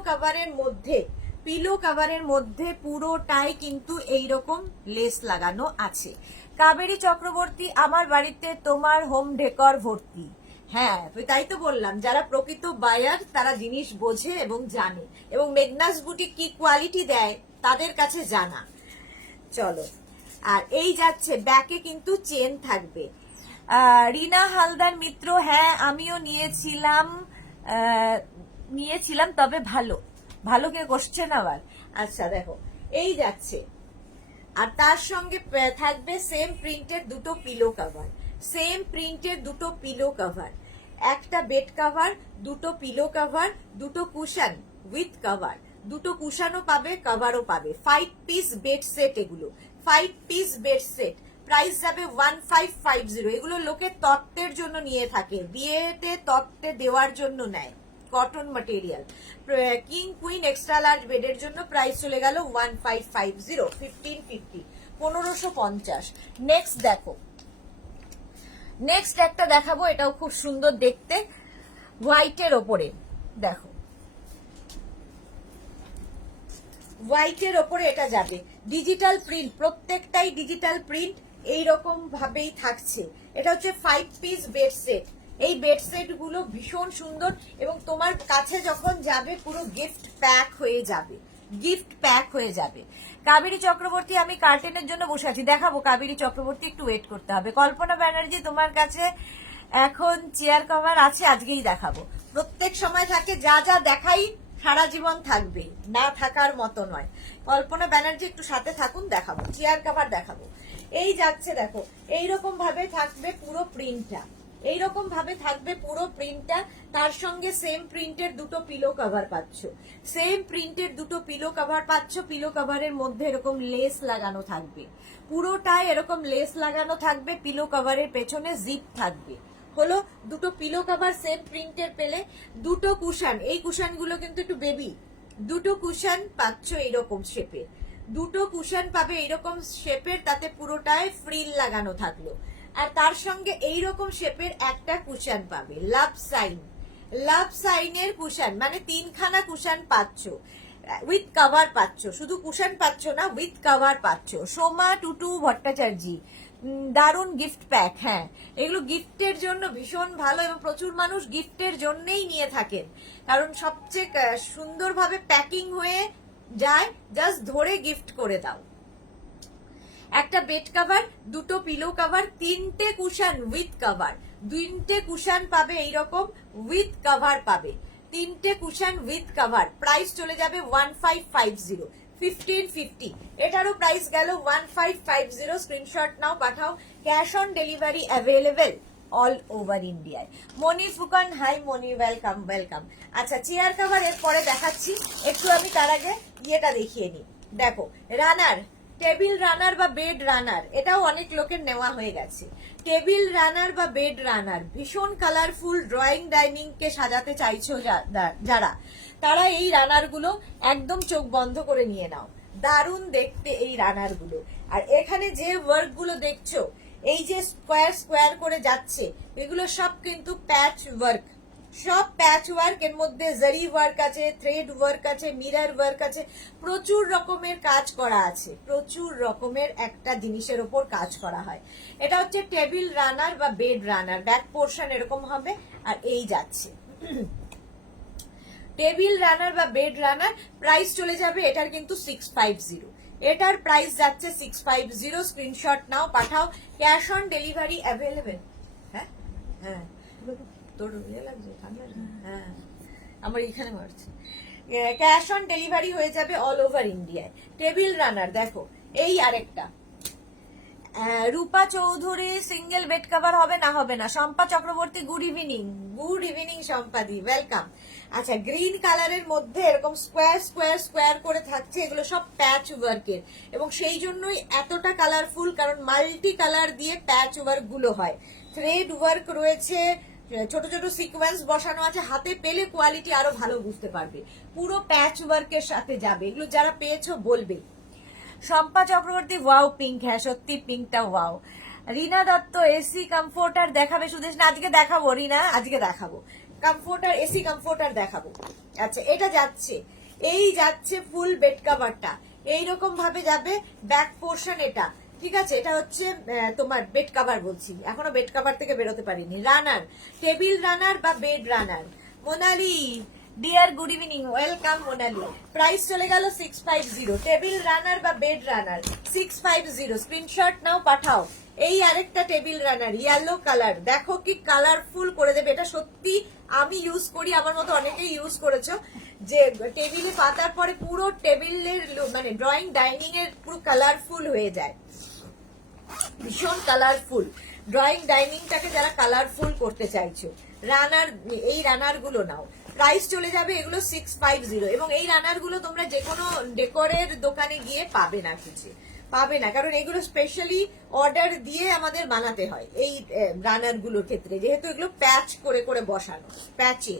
কভারের মধ্যে পুরোটাই কিন্তু এইরকম লেস লাগানো আছে। কাবেরী চক্রবর্তী, আমার বাড়িতে তোমার হোম ডেকর ভর্তি। হ্যাঁ, তাই তো বললাম, যারা প্রকৃত বায়ার তারা জিনিস বোঝে এবং জানে, এবং মেগনাস বুটিক কি কোয়ালিটি দেয় তাদের কাছে জানা। চলো, আর এই যাচ্ছে ব্যাকে কিন্তু চেন থাকবে। রিনা হালদার মিত্র, হ্যাঁ আমিও নিয়েছিলাম তবে ভালো কে কোশ্চেন আবার। আচ্ছা দেখো এই যাচ্ছে, আর তার সঙ্গে থাকবে সেম প্রিন্টের দুটো পিলো কভার, সেম প্রিন্টের দুটো পিলো কভার, একটা বেড কভার, দুটো পিলো কভার, দুটো কুশন উইথ কভার, দুটো কুশনও পাবে কভারও পাবে। 5 পিস বেড সেট, এগুলো 5 পিস বেড সেট। প্রাইস যাবে 1550। এগুলো লোকে তত্ত্বের জন্য নিয়ে থাকে, বিয়েতে তত্ত্বে দেওয়ার জন্য নেয়, cotton material. King queen extra large বেডের জন্য প্রাইস চলে গেল 1550, 1550, 1550। নেক্সট দেখো, নেক্সট একটা দেখাবো, এটাও খুব সুন্দর দেখতে, হোয়াইটের ওপরে। দেখো হোয়াইটের ওপরে এটা যাবে ডিজিটাল প্রিন্ট, প্রত্যেকটাই ডিজিটাল প্রিন্ট এইরকম ভাবেই থাকছে। এটা হচ্ছে 5 পিস বেড সেট। এই বেড সেট গুলো ভীষণ সুন্দর এবং তোমার কাছে যখন যাবে পুরো গিফট প্যাক হয়ে যাবে, গিফট প্যাক হয়ে যাবে। কাবেরী চক্রবর্তী, আমি কার্টেনের জন্য বসে আছি, দেখাবো। কাবেরী চক্রবর্তী একটু ওয়েট করতে হবে। কল্পনা ব্যানার্জি, তোমার কাছে এখন চেয়ার কভার আছে? আজকেই দেখাবো। প্রত্যেক সময় থাকে, যা যা দেখাই সারা জীবন থাকবে, না থাকার মতো নয়। কল্পনা ব্যানার্জি একটু সাথে থাকুন, দেখাবো চেয়ার কভার দেখাবো। এই যাচ্ছে দেখো, এইরকম ভাবে থাকবে পুরো প্রিন্টটা, এইরকম ভাবে থাকবে পুরো প্রিন্টটা। তার সঙ্গে সেম প্রিন্টের দুটো পিলো কভার পাচ্ছ, সেম প্রিন্টের দুটো পিলো কভার পাচ্ছ। পিলো কভারের মধ্যে এরকম লেস লাগানো থাকবে, পুরোটাই এরকম লেস লাগানো থাকবে। পিলো কভারের পেছনে জিপ থাকবে। হলো দুটো পিলো কভার সেম প্রিন্টের পেলে। দুটো কুশন, এই কুশন গুলো কিন্তু একটু বেবি, দুটো কুশন পাচ্ছ এইরকম শেপের, দুটো কুশন পাবে এইরকম শেপের, তাতে পুরোটায় ফ্রিল লাগানো থাকলো। আর তার সঙ্গে এইরকম শেপের একটা কুশন পাবে, লাভ সাইনের কুশন, মানে 3খানা কুশন পাচ্ছ, উইথ কভার পাচ্ছ। শুধু কুশন পাচ্ছ না, উইথ কভার পাচ্ছ। সোমা টুটু ভট্টাচার্য, দারুণ গিফট প্যাক। হ্যাঁ, এগুলো গিফটের জন্য ভীষণ ভালো এবং প্রচুর মানুষ গিফটের জন্যই নিয়ে থাকেন, কারণ সবচেয়ে সুন্দরভাবে প্যাকিং হয়ে যায়, জাস্ট ধরে গিফট করে দাও। একটা বেড কভার, দুটো পিলো কভার, 3টে কুশন উইথ কভার, 3টে কুশন পাবে এইরকম উইথ কভার পাবে, 3টে কুশন উইথ কভার। প্রাইস চলে যাবে 1550, 1550। এটারও প্রাইস গেল 1550। স্ক্রিনশট নাও, পাঠাও। Cash on delivery available all over ইন্ডিয়ায়। মনি ফুকন, হাই মনি, ওয়েলকাম ওয়েলকাম। আচ্ছা, চেয়ার কভার এর পরে দেখাচ্ছি, একটু আমি তার আগে ইয়েটা দেখিয়ে নিই। দেখো রানার, টেবিল রানার বা বেড রানার, এটাও অনেক লোকের নেওয়া হয়ে গেছে। টেবিল রানার বা বেড রানার ভীষণ কালারফুল, ড্রয়িং ডাইনিং কে সাজাতে চাইছো যারা, তারা এই রানার গুলো একদম চোখ বন্ধ করে নিয়ে নাও। দারুণ দেখতে এই রানার গুলো। আর এখানে যে ওয়ার্ক গুলো দেখছো, এই যে স্কোয়ার স্কোয়ার করে যাচ্ছে এগুলো সব কিন্তু প্যাচ ওয়ার্ক, সব প্যাচ ওয়ার্ক। এর মধ্যে জারি ওয়ার্ক আছে, থ্রেড ওয়ার্ক আছে, মিরর ওয়ার্ক আছে, প্রচুর রকমের কাজ করা আছে, প্রচুর রকমের একটা জিনিসের ওপর কাজ করা হয়। এটা হচ্ছে টেবিল রানার বা বেড রানার, ব্যাক পোর্শন এরকম হবে আর এই যাচ্ছে টেবিল রানার বা বেড রানার। প্রাইস চলে যাবে এটার কিন্তু 650, এটার প্রাইস যাচ্ছে 650। স্ক্রিনশট নাও, পাঠাও, ক্যাশ অন ডেলিভারি অ্যাভেলেবেল। হ্যাঁ হ্যাঁ, তোর ইয়ে লাগছে ঠান্ডা? হ্যাঁ আমার এখানে মারছে। ক্যাশ অন ডেলিভারি হয়ে যাবে অল ওভার ইন্ডিয়ায়। টেবিল রানার দেখো, এই আরেকটা Rupa Chowdhury single bed cover হবে না? হবে না। Shampa Chakraborty good evening, good evening শম্পাদি, ওয়েলকাম। আচ্ছা, গ্রিন কালারের মধ্যে এরকম স্কোয়ার স্কোয়ার স্কোয়ার করে থাকছে, এগুলো সব প্যাচ ওয়ার্কের এবং সেই জন্যই এতটা কালারফুল, কারণ মাল্টি কালার দিয়ে প্যাচ ওয়ার্ক গুলো হয়। থ্রেড ওয়ার্ক রয়েছে, ছোট ছোট সিকোয়েন্স বসানো আছে, হাতে পেলে কোয়ালিটি আরো ভালো বুঝতে পারবে। পুরো প্যাচ ওয়ার্কের সাথে যাবে, এগুলো যারা পেয়েছো বলবে। শম্পা চক্রবর্তী ওয়াও পিঙ্ক, হ্যাঁ সত্যি পিঙ্কটা ওয়াও। রিনা দত্ত এসি কমফোর্টার দেখাবে সুদেশ? না আজকে দেখাবো রিনা, আজকে দেখাবো কমফোর্টার, এসি কমফোর্টার দেখাবো। আচ্ছা, এটা যাচ্ছে, এই যাচ্ছে ফুল বেড কভারটা এইরকম ভাবে যাবে, ব্যাক পোর্শন এটা, ঠিক আছে? এটা হচ্ছে তোমার বেড কভার, বলছি এখনো বেড কভার থেকে বেরোতে পারিনি। রানার, টেবিল রানার বা bed runner. Monali dear good evening, welcome Monali. Price চলে গেল 650, টেবিল রানার বা বেড রানার 650। স্ক্রিনশট নাও, পাঠাও। এই আরেকটা টেবিল রানার ইয়েলো কালার, দেখো কি কালারফুল করে দেবে। এটা সত্যি আমি ইউজ করি, আমার মতো অনেকেই ইউজ করেছো, যে টেবিলে পাতার পরে পুরো টেবিলের মানে ড্রয়িং ডাইনিং এর পুরো কালারফুল হয়ে যায়, ভীষণ কালারফুল। ড্রয়িং ডাইনিংটাকে যারা কালারফুল করতে চাইছো, রানার, এই রানার গুলো নাও। প্রাইস চলে যাবে এগুলো 650 এবং এই রানার গুলো তোমরা যে কোনো ডেকোরের দোকানে গিয়ে পাবে না, কিছু পাবে না, কারণ এগুলো স্পেশালি অর্ডার দিয়ে আমাদের বানাতে হয় এই রানার গুলোর ক্ষেত্রে, যেহেতু এগুলো প্যাচ করে করে বসানো, প্যাচে।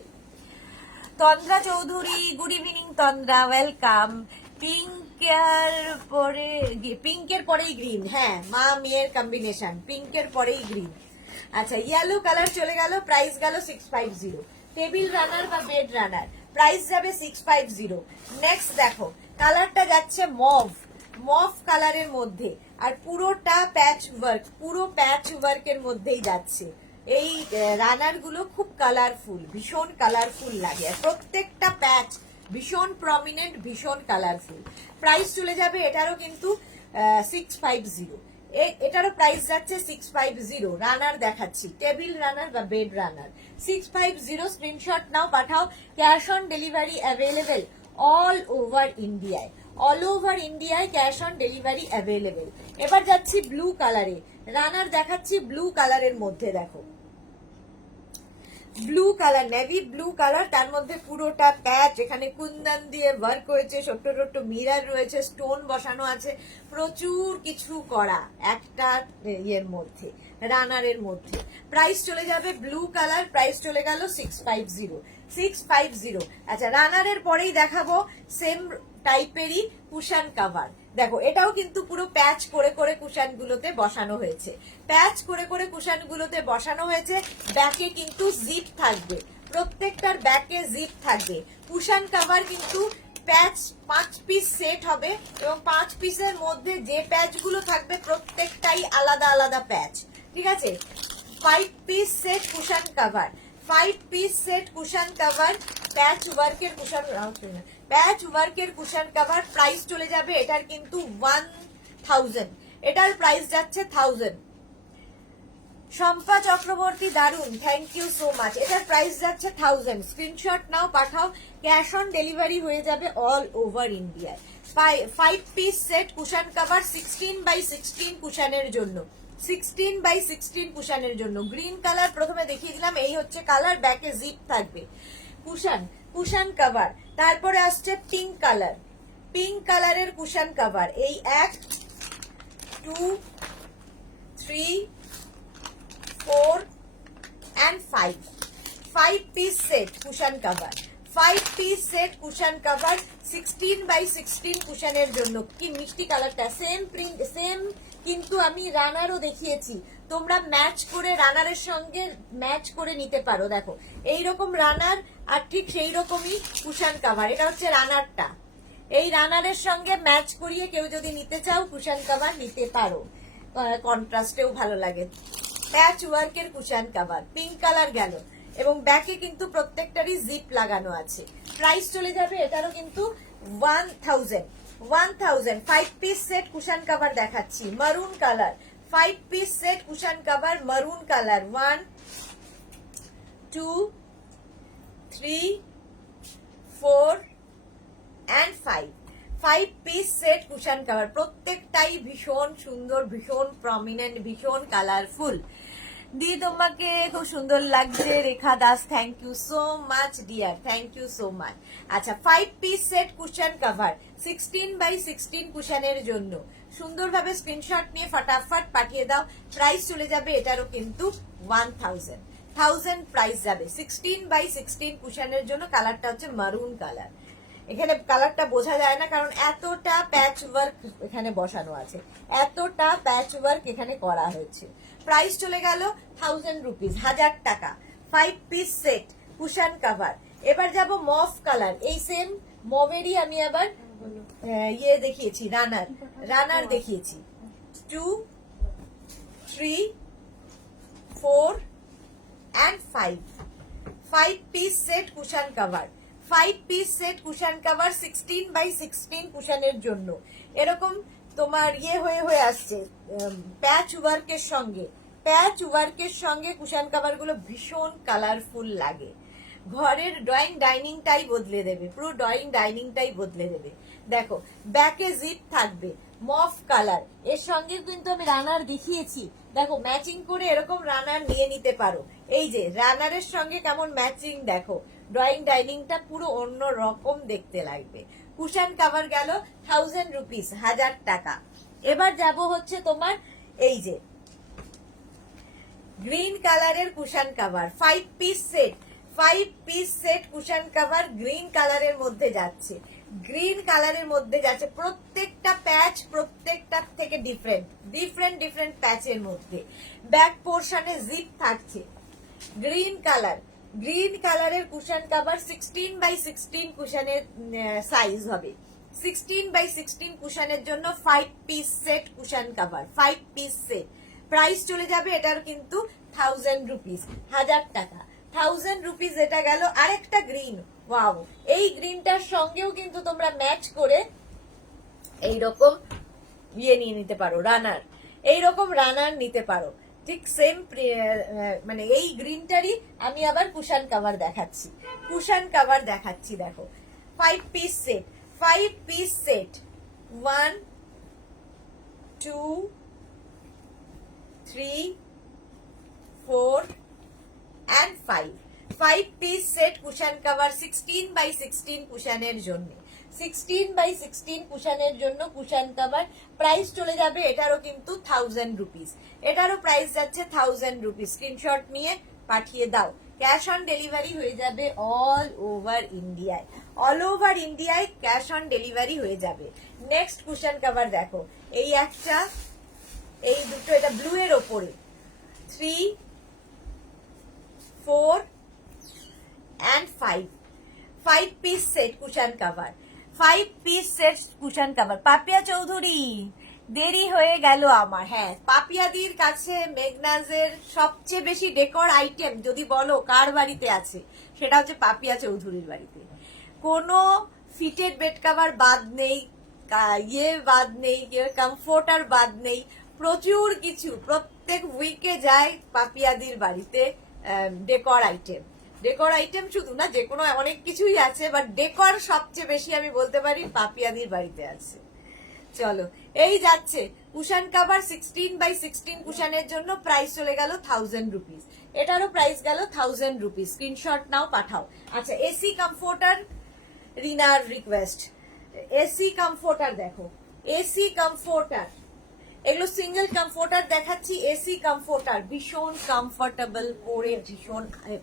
তন্দ্রা চৌধুরী গুড ইভিনিং তন্দ্রা, ওয়েলকাম। পিঙ্কের পরেই গ্রিন, হ্যাঁ মা মেয়ের কম্বিনেশন, পিঙ্কের পরেই গ্রিন। আচ্ছা, ইয়েলো কালার চলে গেল, প্রাইস গেল 650। টেবিল রানার বা বেড রানার, প্রাইস যাবে 650। নেক্সট দেখো, কালারটা যাচ্ছে মভ, মভ কালারের মধ্যে, আর পুরোটা প্যাচ ওয়ার্ক, পুরো প্যাচ ওয়ার্কের মধ্যেই যাচ্ছে। এই রানার গুলো খুব কালারফুল, ভীষণ কালারফুল লাগে, আর প্রত্যেকটা প্যাচ ভীষণ প্রমিনেন্ট, ভীষণ কালারফুল। প্রাইস চলে যাবে এটারও কিন্তু 650, এটারও প্রাইস যাচ্ছে 650। রানার দেখাচ্ছি, টেবিল রানার বা বেড রানার 650। স্ক্রিনশট নাও, পাঠাও, cash on delivery available all over ইন্ডিয়ায়, অল ওভার ইন্ডিয়ায় ক্যাশ অন ডেলিভারি অ্যাভেলেবেল। এবার যাচ্ছি ব্লু কালারে, রানার দেখাচ্ছি ব্লু কালারের মধ্যে, দেখো blue colour, navy blue colour, তার মধ্যে পুরোটা প্যাচ, এখানে কুন্দন দিয়ে ওয়ার্ক হয়েছে, ছোট্ট ছোট্ট মিরার রয়েছে, স্টোন বসানো আছে, প্রচুর কিছু করা একটা ইয়ের মধ্যে, রানারের মধ্যে। প্রাইস চলে যাবে ব্লু কালার, প্রাইস চলে গেল 650। আচ্ছা, রানারের পরেই দেখাবো সেম টাইপেরই কুশন কাভার। দেখো, এটাও কিন্তু পুরো প্যাচ করে করে কুশন গুলোতে বসানো হয়েছে, প্যাচ করে করে কুশন গুলোতে বসানো হয়েছে। ব্যাকে কিন্তু জিপ থাকবে, প্রত্যেকটার ব্যাকে জিপ থাকবে। কুশন কাভার কিন্তু প্যাচ 5 পিস সেট হবে এবং 5 পিসের মধ্যে যে প্যাচ গুলো থাকবে প্রত্যেকটাই আলাদা আলাদা প্যাচ, ঠিক আছে? 5 piece set cushion cover, 5 piece set cushion cover, patch ওয়ার্কের কুশন, প্যাচ ওয়ার্কের কুশন কাভার। প্রাইস চলে যাবে এটার কিন্তু 1000, এটার প্রাইস যাচ্ছে 1000। শম্পা চক্রবর্তী দারুন, থ্যাংক ইউ সো মাচ। এটার প্রাইস যাচ্ছে 1000। স্ক্রিনশট নাও, পাঠাও, ক্যাশ অন ডেলিভারি হয়ে যাবে অল ওভার ইন্ডিয়ায়। 5 piece set cushion cover 16x16 কুশনের জন্য, 16x16 কুশনের জন্য। গ্রিন কালার প্রথমে দেখিয়ে দিলাম, এই হচ্ছে কালার, ব্যাকে জিপ থাকবে। Cushion, cushion cover. তারপরে আসছে পিঙ্ক কালার, পিঙ্ক কালারের কুশন কাভার। এই 1 2 3 4 and 5 piece set cushion cover, 5 piece set cushion cover 16x16 কুশনের জন্য। কি মিষ্টি কালারটা, সেম প্রিন্ট সেম, কিন্তু আমি রানারও দেখিয়েছি, তোমরা ম্যাচ করে রানারের সঙ্গে ম্যাচ করে নিতে পারো। দেখো এইরকম রানার আর ঠিক সেই রকমই কুশন কাভার, এটা হচ্ছে রানারটা। এই রানারের সঙ্গে ম্যাচ করিয়ে কেউ যদি নিতে চাও কুশন কাভার নিতে পারো, কন্ট্রাস্টেও ভালো লাগে। প্যাচ ওয়ার্কের কুশন কাভার, পিঙ্ক কালার গেল, এবং ব্যাকে কিন্তু প্রত্যেকটারই জিপ লাগানো আছে। প্রাইস চলে যাবে এটারও কিন্তু 1000। 5 পিস সেট কুশন কাভার দেখাচ্ছি, মারুন colour, 5 piece set cushion cover মারুন colour, 1 2 3 4 and 5 piece set cushion cover, প্রত্যেকটাই ভীষণ সুন্দর, ভীষণ প্রমিনেন্ট, ভীষণ কালারফুল। দি তোমাকে খুব সুন্দর লাগছে Rekha Das, thank you so much dear, thank you so much. আচ্ছা 5 piece set cushion cover 16x16 কুশনের জন্য সুন্দরভাবে স্ক্রিনশট নিয়ে ফটাফট পাঠিয়ে দাও। প্রাইস চলে যাবে এটারও কিন্তু 1000 প্রাইস যাবে। 16x16 কুশনের জন্য কালারটা হচ্ছে মারুন কালার। এখানে কালারটা বোঝা যায় না কারণ এতটা প্যাচ ওয়ার্ক এখানে বসানো আছে, এতটা প্যাচ ওয়ার্ক এখানে করা হয়েছে। প্রাইস চলে গেল 1000 রুপিস, 1000 টাকা। 5 পিস সেট কুশন কাভার। এবার যাব মফ কালার, এই সেম মভেরই আমি আবার ইয়ে দেখিয়েছি, রানার দেখিয়েছি। 2 3 4 and 5 piece set cushion cover. 5 piece set cushion cover 16x16 কুশনের জন্য। এরকম তোমার ইয়ে হয়ে আসছে প্যাচ ওয়ার্কের সঙ্গে কুশন কাভার গুলো ভীষণ কালারফুল লাগে। ঘরের ড্রয়িং ডাইনিংটাই বদলে দেবে, পুরো ড্রয়িং ডাইনিংটাই বদলে দেবে। দেখো ব্যাকে জিপ থাকবে, মফ কালার, এর সঙ্গে কিন্তু আমি রানার দেখিয়েছি। দেখো ম্যাচিং করে এরকম রানার নিয়ে নিতে পারো। এই যে রানারের সঙ্গে কেমন ম্যাচিং, দেখো ড্রয়িং ডাইনিংটা পুরো অন্য রকম দেখতে লাগবে। কুশন কাভার গেল 1000 রুপিস, 1000 টাকা। এবার যাব হচ্ছে তোমার এই যে গ্রিন কালারের cushion cover, 5 piece set cushion cover green কালারের মধ্যে যাচ্ছে, প্রত্যেকটা প্যাচ প্রত্যেকটা থেকে ডিফারেন্ট প্যাচের মধ্যে। ব্যাক পোর্শনে জিপ থাকছে, গ্রিন কালারের কুশন কাভার 16x16 কুশনের সাইজ হবে। 16x16 কুশনের জন্য 5 piece set cushion cover, 5 piece set. Price চলে যাবে এটার কিন্তু 1000 রুপিস, 1000 টাকা। 1000 রুপিস। এটা গেল আরেকটা গ্রিন, ওয়াও, এই গ্রিনটার সঙ্গেও কিন্তু তোমরা ম্যাচ করে এইরকম ইয়ে নিয়ে নিতে পারো, এইরকম রানার নিতে পারো। ঠিক সেম মানে এই গ্রিনটারই আমি আবার কুশন কাভার দেখাচ্ছি। দেখো 5 piece set 1 2 3 4 and 5 piece set cushion cover 16x16 কুশনের জন্য। 16x16 কুশনের জন্য কুশন কাভার। প্রাইস চলে যাবে এটারও কিন্তু 1000 রুপিস, এটারও প্রাইস যাচ্ছে 1000 রুপিস। স্ক্রিনশট নিয়ে পাঠিয়ে দাও। ক্যাশ অন ডেলিভারি হয়ে যাবে অল ওভার ইন্ডিয়ায় ক্যাশ অন ডেলিভারি হয়ে যাবে। নেক্সট কুশন কাভার দেখো, এই একটা, এই দুটো, এটা ব্লু এর ওপরে 3 4 and 5 piece set cushion cover, 5 piece set cushion cover. Papiya Chowdhury, দেরি হয়ে গেল আমার। হ্যাঁ, পাপিয়াদির কাছে মেঘনাজের সবচেয়ে বেশি ডেকোর আইটেম যদি বলো কার বাড়িতে আছে, সেটা হচ্ছে পাপিয়া চৌধুরীর বাড়িতে। কোনো ফিটেড বেড কাভার বাদ নেই, কমফোর্টার বাদ নেই, প্রচুর কিছু প্রত্যেক উইকে যায় পাপিয়াদির বাড়িতে ডেকোর আইটেম শুধু না, যে কোনো অনেক কিছুই আছে, বাট ডেকোর সবচেয়ে বেশি আমি বলতে পারি পাপিয়াদির বাড়িতে আছে। চলো, এই যাচ্ছে কুশন কাভার 16x16 কুশনের জন্য। প্রাইস চলে গেল 1000 রুপিস, এটারও প্রাইস গেল 1000 রুপিস। স্ক্রিনশট নাও, পাঠাও। আচ্ছা, এসি কমফোর্টার, রিনার রিকোয়েস্ট, এসি কমফোর্টার দেখো, এসি কমফোর্টার এগুলো সিঙ্গেল কমফোর্টার দেখাচ্ছি, এসি কমফোর্টার, ভীষণ কমফোর্টেবল,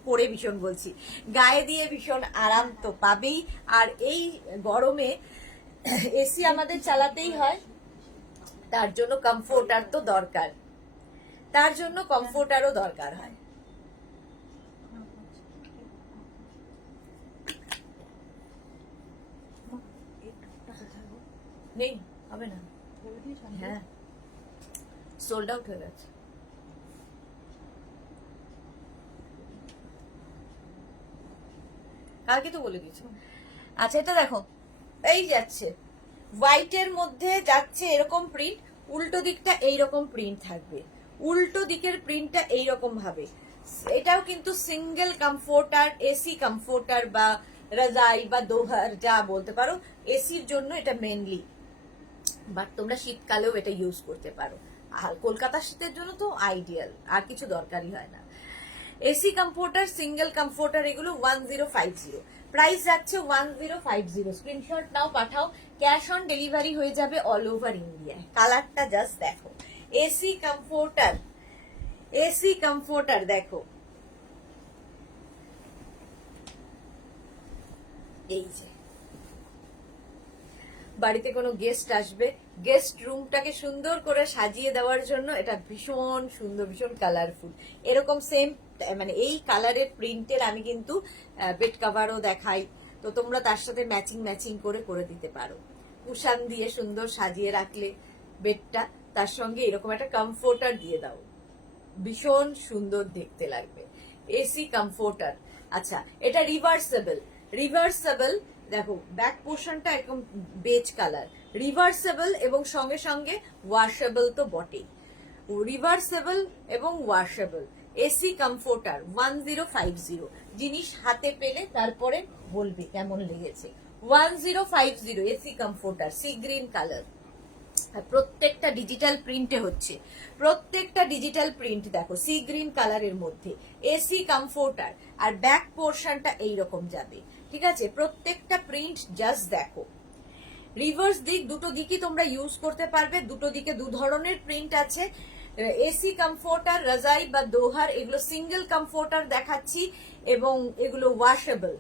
পরে ভীষণ বলছি, গায়ে দিয়ে ভীষণ আরাম তো পাবেই। আর এই গরমে এসি আমাদের চালাতেই হয়, তার জন্য কমফোর্টার তো দরকার, তার জন্য কমফোর্টারও দরকার হয়। নেই, হবে না, হ্যাঁ সোল্ড আউট হয়ে গেছে। কালকে তো বলে দিয়েছি। আচ্ছা এটা দেখো, এই যাচ্ছে হোয়াইটের মধ্যে যাচ্ছে এরকম প্রিন্ট, উল্টো দিকটা এইরকম প্রিন্ট থাকবে, উল্টো দিকের প্রিন্টটা এইরকম ভাবে। এটাও কিন্তু সিঙ্গেল কমফোর্টার, এসি কমফোর্টার বা রাজাই বা দোহার যা বলতে পারো, এসির জন্য এটা মেনলি, বাট তোমরা শীতকালেও এটা ইউজ করতে পারো। আর কলকাতার শীতের জন্য তো আইডিয়াল, আর কিছু দরকারই হয় না। এসি কমফোর্টার, সিঙ্গেল কমফোর্টার, এগুলো 1050, প্রাইস যাচ্ছে 1050। স্ক্রিনশট নাও, পাঠাও, ক্যাশ অন ডেলিভারি হয়ে যাবে অল ওভার ইন্ডিয়ায়। কালারটা জাস্ট দেখো, এসি কমফোর্টার, এসি কমফোর্টার দেখো, এই যে বাড়িতে কোনো গেস্ট আসবে, গেস্ট রুমটাকে সুন্দর করে সাজিয়ে দেওয়ার জন্য এটা ভীষণ সুন্দর, ভীষণ কালারফুল। এরকম সেম মানে এই কালারের প্রিন্টের আমি কিন্তু বেড কভারও দেখাই, তো তোমরা তার সাথে ম্যাচিং ম্যাচিং করে করে দিতে পারো। কুশান দিয়ে সুন্দর সাজিয়ে রাখলে বেডটা, তার সঙ্গে এরকম একটা কমফোর্টার দিয়ে দাও, ভীষণ সুন্দর দেখতে লাগবে। AC comforter. আচ্ছা এটা রিভার্সেবল, রিভার্সেবল দেখো, ব্যাক পোর্শনটা একদম বেজ কালার, রিভার্সেবল এবং সঙ্গে সঙ্গে ওয়াশেবল তো বটেই, রিভার্সেবল এবং ওয়াশেবল। এসি কমফোর্টার 1050, জিনিস হাতে পেলে তারপরে বলবে কেমন লেগেছে। 1050 AC comforter, sea green colour, প্রত্যেকটা ডিজিটাল প্রিন্টে হচ্ছে, প্রত্যেকটা ডিজিটাল প্রিন্ট দেখো সি গ্রিন কালারের মধ্যে। এসি কমফোর্টার, আর ব্যাক পোর্শনটা এইরকম যাবে, ঠিক আছে। প্রত্যেকটা প্রিন্ট জাস্ট দেখো, রিভার্স দিক দুটো দিকই তোমরা ইউজ করতে পারবে, দুটো দিকে দু ধরনের প্রিন্ট আছে। এসি কমফোর্টার, রাজাই বা দোহার, এগুলো সিঙ্গেল কমফোর্টার দেখাচ্ছি, এবং এগুলো ওয়াশেবল,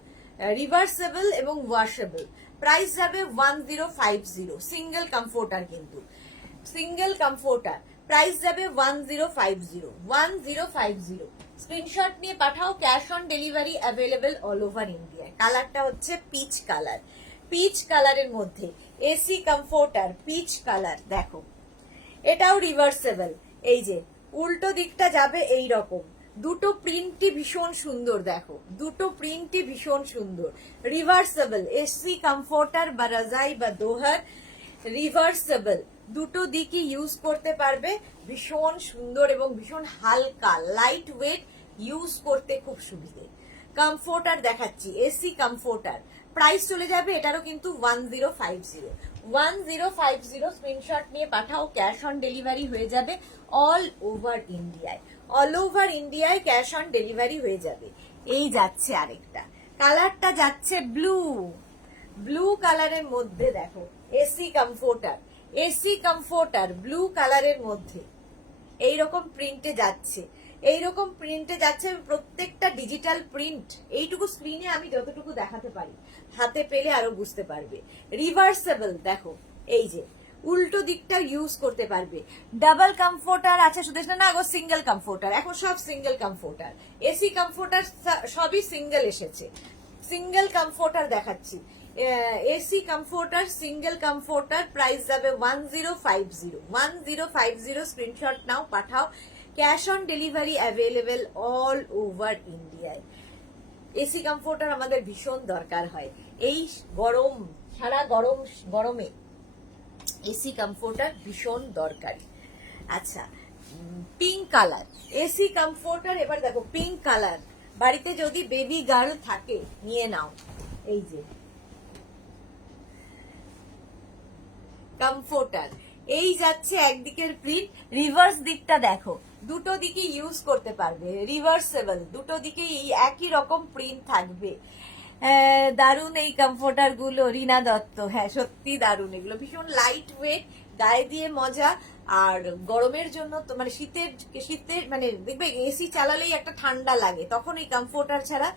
রিভার্সেবল এবং ওয়াশেবল। প্রাইস যাবে 1050, সিঙ্গেল কমফোর্টার, কিন্তু সিঙ্গেল কমফোর্টার প্রাইস যাবে 1050, 1050। স্ক্রিনশট নিয়ে পাঠাও, cash on delivery available all over India. কালারটা হচ্ছে পিচ কালার, পিচ কালারের মধ্যে এসি কমফোর্টার, পিচ কালার দেখো। এটাও রিভার্সেবল, এই যে উল্টো দিকটা যাবে এই রকম, দুটো প্রিন্টই ভীষণ সুন্দর দেখো, দুটো প্রিন্টই ভীষণ সুন্দর। রিভার্সেবল এসি কমফোর্টার বা রাজাই বা দোহার, রিভার্সেবল, দুটো দিকই ইউজ করতে পারবে, ভীষণ সুন্দর এবং ভীষণ হালকা, লাইট ওয়েট, ইউজ করতে খুব সুবিধে। কমফোর্টার দেখাচ্ছি, এসি কমফোর্টার, প্রাইস চলে যাবে এটারও কিন্তু 1050, 1050। স্ক্রিনশট নিয়ে পাঠাও, ক্যাশ অন ডেলিভারি হয়ে যাবে অল ওভার ইন্ডিয়ায়, অল ওভার ইন্ডিয়ায় ক্যাশ অন ডেলিভারি হয়ে যাবে। এই যাচ্ছে আরেকটা, কালারটা যাচ্ছে ব্লু, ব্লু কালারের মধ্যে দেখো, AC comforter, AC comforter blue কালারের মধ্যে এইরকম প্রিন্টে যাচ্ছে, এইরকম প্রিন্টে যাচ্ছে, প্রত্যেকটা ডিজিটাল প্রিন্ট। এইটুকু স্ক্রিনে আমি যতটুকু দেখাতে পারি, হাতে পেলে আরো বুঝতে পারবে। রিভার্সেবল দেখো, এই যে উল্টো দিকটা ইউজ করতে পারবে। ডাবল কমফোর্টার আছে সুদেশ না, গো সিঙ্গেল কমফোর্টার, এখন সব সিঙ্গেল কমফোর্টার, এসি কমফোর্টার সবই সিঙ্গেল এসেছে। সিঙ্গেল কমফোর্টার দেখাচ্ছি, AC comforter, single comforter, price যাবে 1050, 1050। স্ক্রিনশট নাও, পাঠাও, cash on delivery available all over ইন্ডিয়ায়। এসি কমফোর্টার আমাদের ভীষণ দরকার হয় এই গরম, সারা গরমে এসি কমফোর্টার ভীষণ দরকারি। আচ্ছা পিঙ্ক কালার এসি কমফোর্টার, এবার দেখো পিঙ্ক কালার, বাড়িতে যদি বেবি গার্ল থাকে নিয়ে নাও। এই যে কমফোর্টার, এই যাচ্ছে একদিকের প্রিন্ট, রিভার্স দিকটা দেখো, দুটো দিকে ইউজ করতে পারবে, রিভার্সেবল, দুটো দিকে একই রকম প্রিন্ট থাকবে। দারুন এই কমফোর্টার গুলো, রিনা দত্ত, হ্যাঁ সত্যি দারুন, এগুলো ভীষণ লাইট ওয়েট, গায়ে দিয়ে মজা, আর গরমের জন্য তো মানে শীতের মানে দেখবে এসি চালালেই একটা ঠান্ডা লাগে, তখন এই কমফোর্টার ছাড়া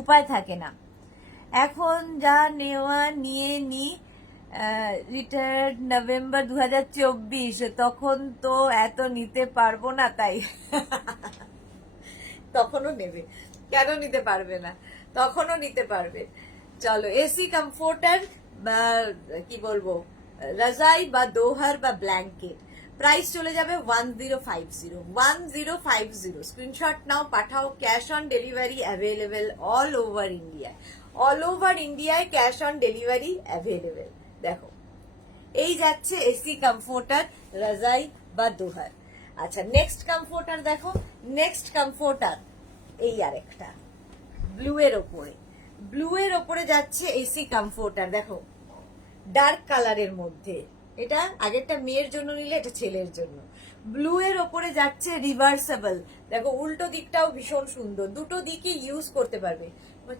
উপায় থাকে না। এখন যা নেওয়া নিয়ে নি, রিটায়ার্ড নভেম্বর 2024, তখন তো এত নিতে পারবো না, তাই তখনও নেবে, কেন নিতে পারবে না, তখনও নিতে পারবে। চলো, এসি কমফোর্টার বা কি বলবো রাজাই বা দোহার বা ব্ল্যাঙ্কেট, প্রাইস চলে যাবে 1050 স্ক্রিনশট নাও, পাঠাও। Cash on delivery available all over India, all over ইন্ডিয়ায় ক্যাশ অন ডেলিভারি অ্যাভেলেবেল। দেখো, এই যাচ্ছে এসি কমফোর্টার রাজাই বা দোহার। আচ্ছা, নেক্সট কমফোর্টার দেখো, নেক্সট কমফোর্টার এই আরেকটা ব্লু এর ওপরে যাচ্ছে এসি কমফোর্টার। দেখো, ডার্ক কালারের মধ্যে, এটা আগেরটা মেয়ের জন্য নিলে, এটা ছেলের জন্য। ব্লু এর ওপরে যাচ্ছে রিভার্সেবল, দেখো উল্টো দিকটাও ভীষণ সুন্দর, দুটো দিকই ইউজ করতে পারবে।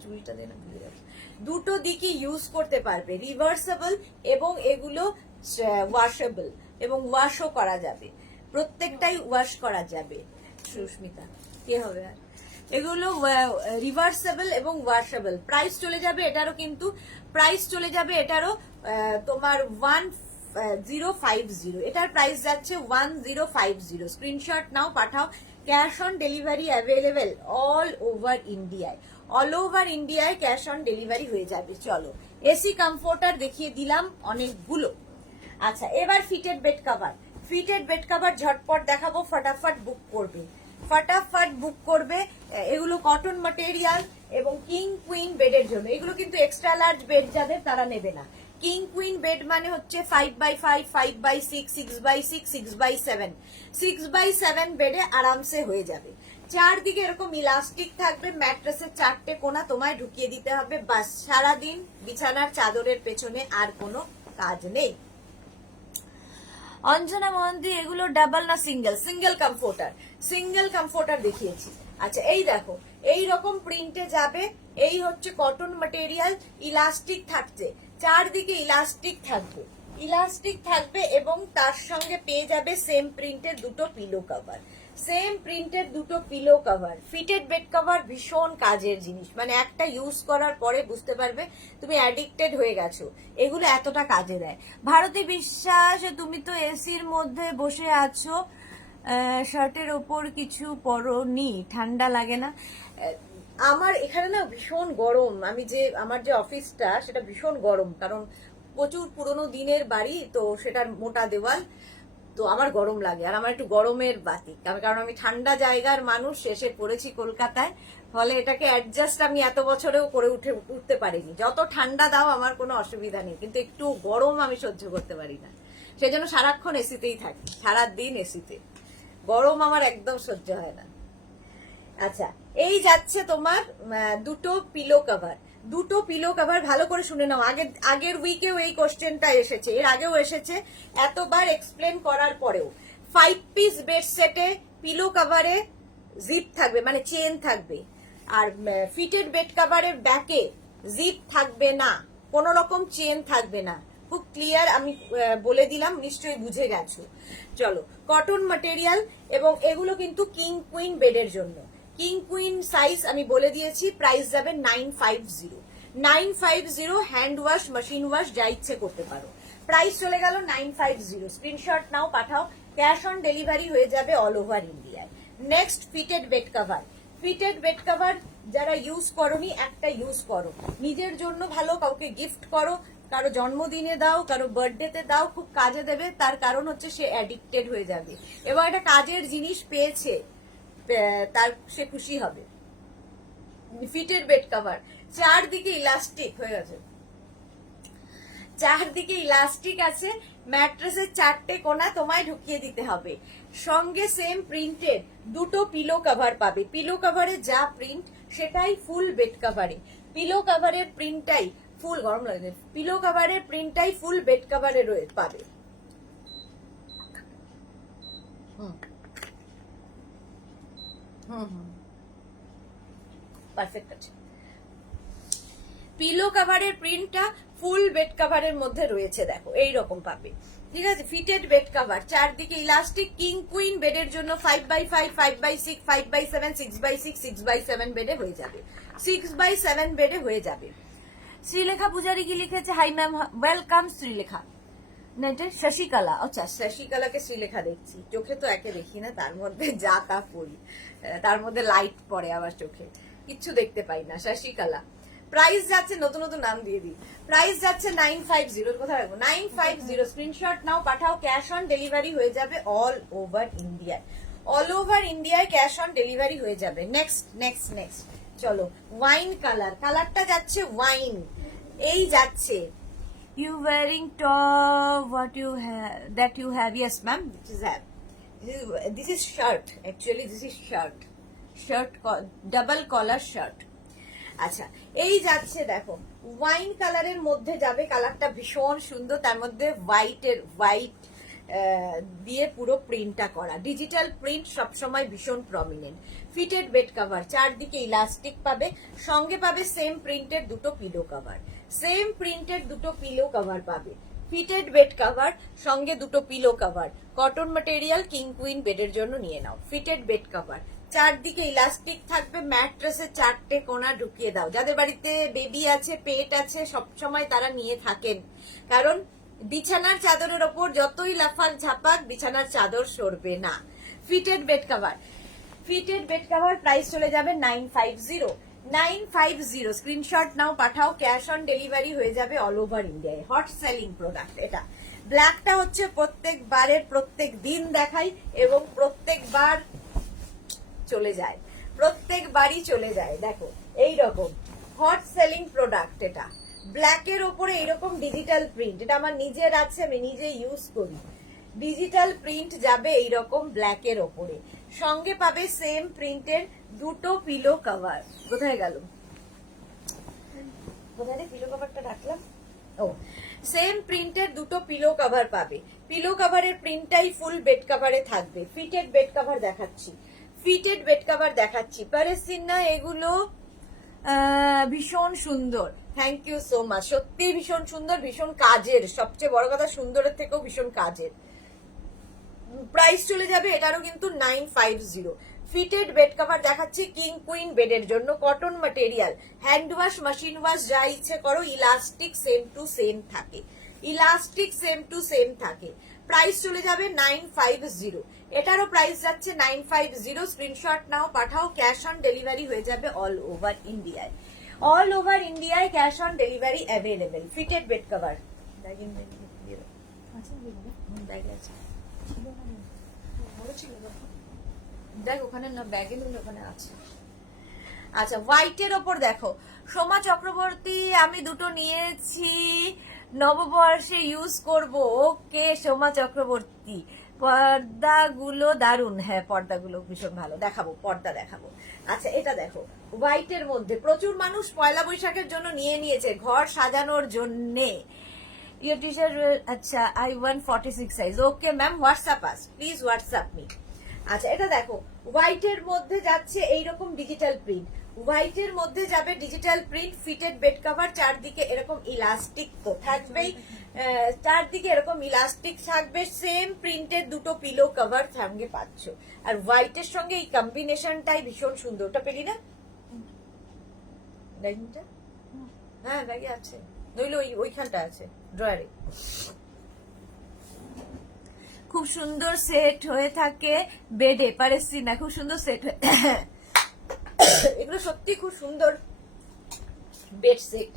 চুলটা দেনা ভুলে যাচ্ছে, দুটো দিকই ইউজ করতে পারবে, রিভার্সেবল এবং এগুলো ওয়াশেবল এবং ওয়াশও করা যাবে, প্রত্যেকটাই ওয়াশ করা যাবে। সুস্মিতা কে হবে আর, এগুলো রিভার্সেবল এবং ওয়াশেবল। প্রাইস চলে যাবে এটারও, কিন্তু প্রাইস চলে যাবে এটারও তোমার 1050, এটার প্রাইস যাচ্ছে 1050। স্ক্রিনশট নাও, পাঠাও। Cash on delivery available all over ইন্ডিয়ায়, অল ওভার ইন্ডিয়ায় ক্যাশ অন ডেলিভারি হয়ে যাবে। চলো, এসি কমফোর্টার দেখিয়ে দিলাম অনেকগুলো। আচ্ছা, এবার fitted bed cover, fitted bed cover ঝটপট দেখাবো, ফটাফট বুক করবে, ফটাফট বুক করবে। এগুলো কটন ম্যাটেরিয়াল এবং কিং কুইন বেডের জন্য, এগুলো কিন্তু এক্সট্রা লার্জ বেড যাদের তারা নেবে না। কিং কুইন বেড মানে হচ্ছে 5x5, 5x6, 6x6, 6x7, 6x7 বেডে আরামসে হয়ে যাবে। চারদিকে এরকম ইলাস্টিক থাকবে, ম্যাট্রেসের চারটে কোনা তোমায় ঢুকিয়ে দিতে হবে, বাস সারাদিন বিছানার চাদরের পেছনে আর কোনো কাজ নেই। অঞ্জনা মন্দি, এগুলো ডাবল না সিঙ্গেল? সিঙ্গেল কমফোর্টার দেখিয়েছি। আচ্ছা, এই দেখো, এই রকম প্রিন্টে যাবে, এই হচ্ছে কটন ম্যাটেরিয়াল, ইলাস্টিক থাকছে, চারদিকে ইলাস্টিক থাকবে এবং তার সঙ্গে পেয়ে যাবে সেম প্রিন্টের দুটো pillow cover, fitted bed cover ভীষণ কাজের জিনিস, মানে একটা ইউজ করার পরে বুঝতে পারবে তুমি অ্যাডিক্টেড হয়ে গেছো, এগুলো এতটা কাজে দেয়। ভারতী বিশ্বাস, তুমি তো এসির মধ্যে বসে আছো, শার্টের ওপর কিছু পরনি, ঠান্ডা লাগে না? আমার এখানে না ভীষণ গরম, আমার যে অফিসটা সেটা ভীষণ গরম, কারণ প্রচুর পুরনো দিনের বাড়ি তো, সেটার মোটা দেওয়াল, তো আমার গরম লাগে। আর আমার একটু গরমের বাতিক, কারণ আমি ঠান্ডা জায়গার মানুষ, এসে পড়েছি কলকাতায়, ফলে এটাকে অ্যাডজাস্ট আমি এত বছরেও করে উঠতে পারিনি। যত ঠান্ডা দাও আমার কোনো অসুবিধা নেই, কিন্তু একটু গরম আমি সহ্য করতে পারি না, সেজন্য সারাক্ষণ এসিতেই থাকি, সারাদিন এসিতে, গরম আমার একদম সহ্য হয় না। আচ্ছা, এই যাচ্ছে তোমার দুটো পিলো কভার, ভালো করে শুনে নাও। আগের উইকেও এই কোশ্চেনটা এসেছে, এর আগেও এসেছে, এতবার এক্সপ্লেন করার পরেও। 5 পিস বেড সেটে পিলো কভারে জিপ থাকবে, মানে চেন থাকবে, আর ফিটেড বেড কভারের ব্যাকে জিপ থাকবে না, কোন রকম চেন থাকবে না। খুব ক্লিয়ার আমি বলে দিলাম, নিশ্চয়ই বুঝে গেছো। চলো, কটন ম্যাটেরিয়াল এবং এগুলো কিন্তু কিং কুইন বেডের জন্য। কিং কুইন সাইজ আমি বলে দিয়েছি, প্রাইস যাবে 950, হ্যান্ড ওয়াশ, মেশিন ওয়াশ যা ইচ্ছে করতে পারো। প্রাইস চলে গেল 950। স্ক্রিনশট নাও, পাঠাও। ক্যাশ অন ডেলিভারি হয়ে যাবে অল ওভার ইন্ডিয়ায়। নেক্সট, ফিটেড বেড কভার যারা ইউজ করোনি, একটা ইউজ করো, নিজের জন্য ভালো, কাউকে গিফট করো, কারো জন্মদিনে দাও, কারো বার্থডেতে দাও, খুব কাজে দেবে। তার কারণ হচ্ছে সে অ্যাডিক্টেড হয়ে যাবে এবং একটা কাজের জিনিস পেয়েছে, তার সে খুশি হবে। ফিটেড বেড কভার, চারদিকে ইলাস্টিক হয়ে গেছে, চারদিকে ইলাস্টিক আছে, ম্যাট্রেসের চারটে কোণা তোমায় ঢুকিয়ে দিতে হবে, সঙ্গে সেম প্রিন্টের দুটো পিলো কভার পাবে। পিলো কভারে যা প্রিন্ট সেটাই ফুল বেড কভারে, পিলো কভারের প্রিন্টটাই ফুল, গরম লাগে, পিলো কভারের প্রিন্টটাই ফুল বেড কভারে পাবে। পারফেক্ট আছে। পিলো কভারের প্রিন্টটা ফুল বেড কভারের মধ্যে রয়েছে, দেখো এইরকম পাবে। ঠিক আছে, ফিটেড বেড কভার, চারদিকে ইলাস্টিক, কিং কুইন বেডের জন্য 5x5, 5x6, 5x7, 6x6, 6x7 বেডে হয়ে যাবে, 6x7 বেডে হয়ে যাবে। শ্রীলেখা পূজারি কি লিখেছে? Hi ma'am, welcome Sreelekha. না এটা শশিকলা, আচ্ছা শশিকলাকে শ্রীলেখা দেখছি, চোখে তো একে দেখি না, তার মধ্যে যা তা পড়ি, তার মধ্যে লাইট পড়ে আবার চোখে, কিচ্ছু দেখতে পাই না। শশিকলা, প্রাইস যাচ্ছে, নতুন নতুন নাম দিয়ে দিই, প্রাইস যাচ্ছে 950, কোথায় রাখবো? 950, স্ক্রিনশট নাও, পাঠাও, ক্যাশ অন ডেলিভারি হয়ে যাবে অল ওভার ইন্ডিয়ায়, অল ওভার ইন্ডিয়ায় ক্যাশ অন ডেলিভারি হয়ে যাবে। নেক্সট নেক্সট নেক্সট চলো, ওয়াইন কালার, কালারটা যাচ্ছে ওয়াইন, এই যাচ্ছে। You wearing top, what you have, that you have, yes ma'am, this is that. This is shirt, actually this is shirt, double collar shirt। আচ্ছা, এই যাচ্ছে দেখো, ওয়াইন কালারের মধ্যে যাবে, কালারটা ভীষণ সুন্দর, তার মধ্যে হোয়াইট দিয়ে পুরো প্রিন্টটা করা, ডিজিটাল প্রিন্ট সবসময় ভীষণ প্রমিনেন্ট। ফিটেড বেড কভার, চারদিকে ইলাস্টিক পাবে, সঙ্গে পাবে সেম প্রিন্টের দুটো পিলো কভার, সেম প্রিন্টের দুটো পিলো কভার পাবে। ফিটেড বেড কভার, সঙ্গে দুটো pillow cover, cotton material, king queen বেডের জন্য নিয়ে নাও। ফিটেড বেড কভার, চারদিকে ইলাস্টিক থাকবে, ম্যাট্রেসে চারটে কোণা ঢুকিয়ে দাও। যাদের বাড়িতে বেবি আছে, পেট আছে, সবসময় তারা নিয়ে থাকেন, কারণ বিছানার চাদরের ওপর যতই লাফাক ঝাপাক বিছানার চাদর সরবে না। Fitted bed cover, fitted bed cover, price চলে যাবে 950, 950, স্ক্রিনশট নাও, পাঠাও, ক্যাশ অন ডেলিভারি হয়ে যাবে অল ওভার ইন্ডিয়ায়। হট সেলিং প্রোডাক্ট এটা। ব্ল্যাকটা হচ্ছে প্রত্যেকবারের, প্রত্যেক দিন দেখাই এবং প্রত্যেকবার চলে যায়, প্রত্যেকবারই চলে যায়। দেখো এই রকম হট সেলিং প্রোডাক্ট এটা, ব্ল্যাকের ওপরে এইরকম ডিজিটাল প্রিন্ট, এটা আমার নিজের আছে, আমি নিজে ইউজ করি। ডিজিটাল প্রিন্ট যাবে এইরকম ব্ল্যাকের ওপরে, সঙ্গে পাবে সেম প্রিন্টের দুটো পিলো কভার। কোথায় গেল, কোথায় পিলো কভারটা রাখলাম? ও, সেম প্রিন্টের দুটো পিলো কভার পাবে, পিলো কভারের প্রিন্টটাই ফুল বেড কভারে থাকবে। ফিটেড বেড কভার দেখাচ্ছি, ফিটেড বেড কভার দেখাচ্ছি, পারেসিন না এগুলো, ভীষণ সুন্দর, থ্যাংক ইউ সো মাচ, সত্যি ভীষণ সুন্দর, ভীষণ কাজের, সবচেয়ে বড় কথা সুন্দরের থেকেও ভীষণ কাজের। প্রাইস চলে যাবে এটারও কিন্তু 950। ফিটেড বেড কভার দেখাচ্ছি কিং কুইন বেডের জন্য, cotton material, hand wash, machine wash, যা ইচ্ছে করো, ইলাস্টিক সেম টু সেম থাকে, ইলাস্টিক সেম টু সেম থাকে। প্রাইস চলে যাবে 950, এটারও প্রাইস যাচ্ছে 950, স্ক্রিনশট নাও, পাঠাও, ক্যাশ অন ডেলিভারি হয়ে যাবে অল ওভার ইন্ডিয়ায়, অল ওভার ইন্ডিয়ায় cash on delivery available. Fitted bed cover দেখ ওখানে না, ব্যাগে নিলে ওখানে আছে। আচ্ছা, হোয়াইটের ওপর দেখো, সোমা চক্রবর্তী, আমি দুটো নিয়েছি, নববর্ষে ইউজ করব। ওকে সোমা চক্রবর্তী, পর্দাগুলো দারুন, হ্যাঁ পর্দাগুলো ভীষণ ভালো, দেখাবো, পর্দা দেখাবো। আচ্ছা এটা দেখো, হোয়াইটের মধ্যে প্রচুর মানুষ পয়লা বৈশাখের জন্য নিয়ে নিয়েছে, ঘর সাজানোর জন্যে। Your t-shirt, আচ্ছা, I want 46 size. Okay ma'am, WhatsApp us. Please WhatsApp me. আচ্ছা এটা দেখো, হোয়াইটের মধ্যে যাচ্ছে এইরকম ডিজিটাল প্রিন্ট, হোয়াইটের মধ্যে যাবে digital print, fitted bed cover, চারদিকে এরকম ইলাস্টিক তো থাকবেই, চারদিকে এরকম ইলাস্টিক থাকবে, সেম প্রিন্টের দুটো পিলো কভার সঙ্গে পাচ্ছ। আর হোয়াইটের সঙ্গে এই কম্বিনেশনটাই ভীষণ সুন্দর। ওটা পেলি না? হ্যাঁ ব্যাগে আছে, নইলে ওইখানটা আছে ড্রয়ারে। খুব সুন্দর সেট হয়ে থাকে বেডে, পারেছি না, খুব সুন্দর সেট হয়ে, এগুলো সত্যি খুব সুন্দর বেড সেট।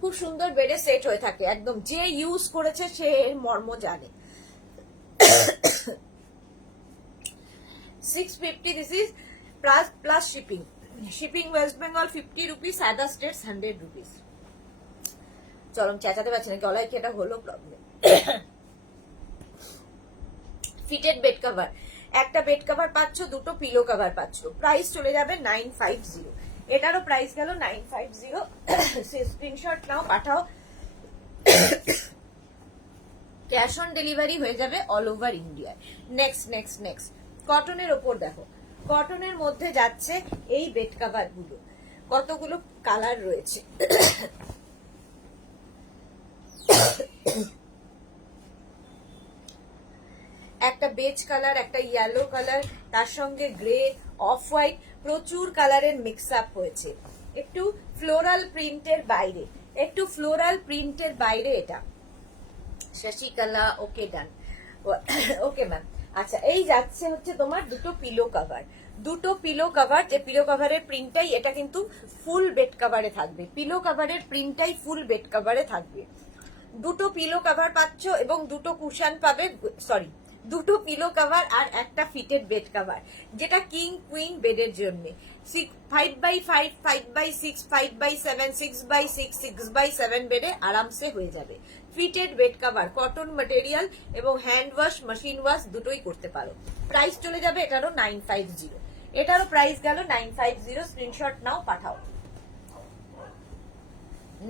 খুব সুন্দর বেডে সেট হয়ে থাকে, একদম যে ইউজ করেছে সে এর মর্ম জানে। 650, this is plus shipping. Shipping West Bengal 50 rupees, other states 100 rupees. চলো চেঁচাতে পারছি না, গলায় কি এটা হলো প্রবলেম। ফিটেড বেড কভার, একটা বেড কভার পাচ্ছ, দুটো পিলো কভার পাচ্ছ, প্রাইস চলে যাবে 950, এটারও প্রাইস গেল 950। স্ক্রিনশট নাও, পাঠাও, ক্যাশ অন ডেলিভারি হয়ে যাবে অল ওভার ইন্ডিয়ায়। নেক্সট নেক্সট নেক্সট, কটনের ওপর দেখো, কটনের মধ্যে যাচ্ছে এই বেড কাভার গুলো, কতগুলো কালার রয়েছে। একটা বেজ কালার, একটা ইয়েলো কালার, তার সঙ্গে গ্রে, অফ হোয়াইট, প্রচুর কালারের মিক্স আপ হয়েছে। একটু ফ্লোরাল প্রিন্টের বাইরে, একটু ফ্লোরাল প্রিন্টের বাইরে এটা। শশিকলা, ওকে ডান, ওকে ম্যাম। আচ্ছা, এই যাচ্ছে হচ্ছে তোমার দুটো পিলো কভার, দুটো পিলো কভার। যে পিলো কভারের প্রিন্টটাই এটা কিন্তু ফুল বেড কভারে থাকবে, পিলো কভারের প্রিন্টটাই ফুল বেড কভারে থাকবে। দুটো পিলো কভার পাচ্ছ এবং দুটো কুশন পাবে, সরি দুটো পিলো কভার আর একটা ফিটেড বেড কভার, যেটা কিং কুইন বেডের জন্য। 5x5, 5x6, 5x7, 6x6, 6x7 বেডে আরামসে হয়ে যাবে। Fitted bed cover, cotton material এবং হ্যান্ড ওয়াশ, মেশিন ওয়াশ দুটোই করতে পারো। প্রাইস চলে যাবে এটারও 950, এটারও প্রাইস গেল 950। স্ক্রিনশট নাও, পাঠাও।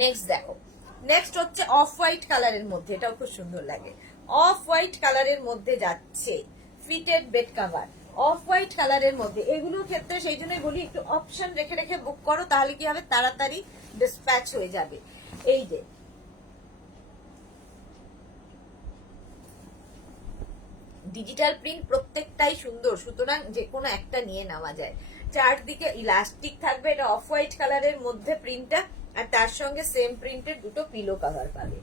নেক্সট দেখো, নেক্সট হচ্ছে অফ হোয়াইট কালারের মধ্যে, এটাও খুব সুন্দর লাগে। অফ হোয়াইট কালারের মধ্যে যাচ্ছে fitted bed cover, off white কালারের মধ্যে। এগুলোর ক্ষেত্রে সেই জন্যই বলি একটু অপশন রেখে রেখে বুক করো, তাহলে কি হবে, তাড়াতাড়ি ডিসপ্যাচ হয়ে যাবে। এই যে ডিজিটাল প্রিন্ট প্রত্যেকটাই সুন্দর, সুতরাং যে কোনো একটা নিয়ে নেওয়া যায়। চারদিকে ইলাস্টিক থাকবে, এটা অফ হোয়াইট কালারের মধ্যে প্রিন্টটা, আর তার সঙ্গে সেম প্রিন্টের দুটো পিলো কভার পাবে,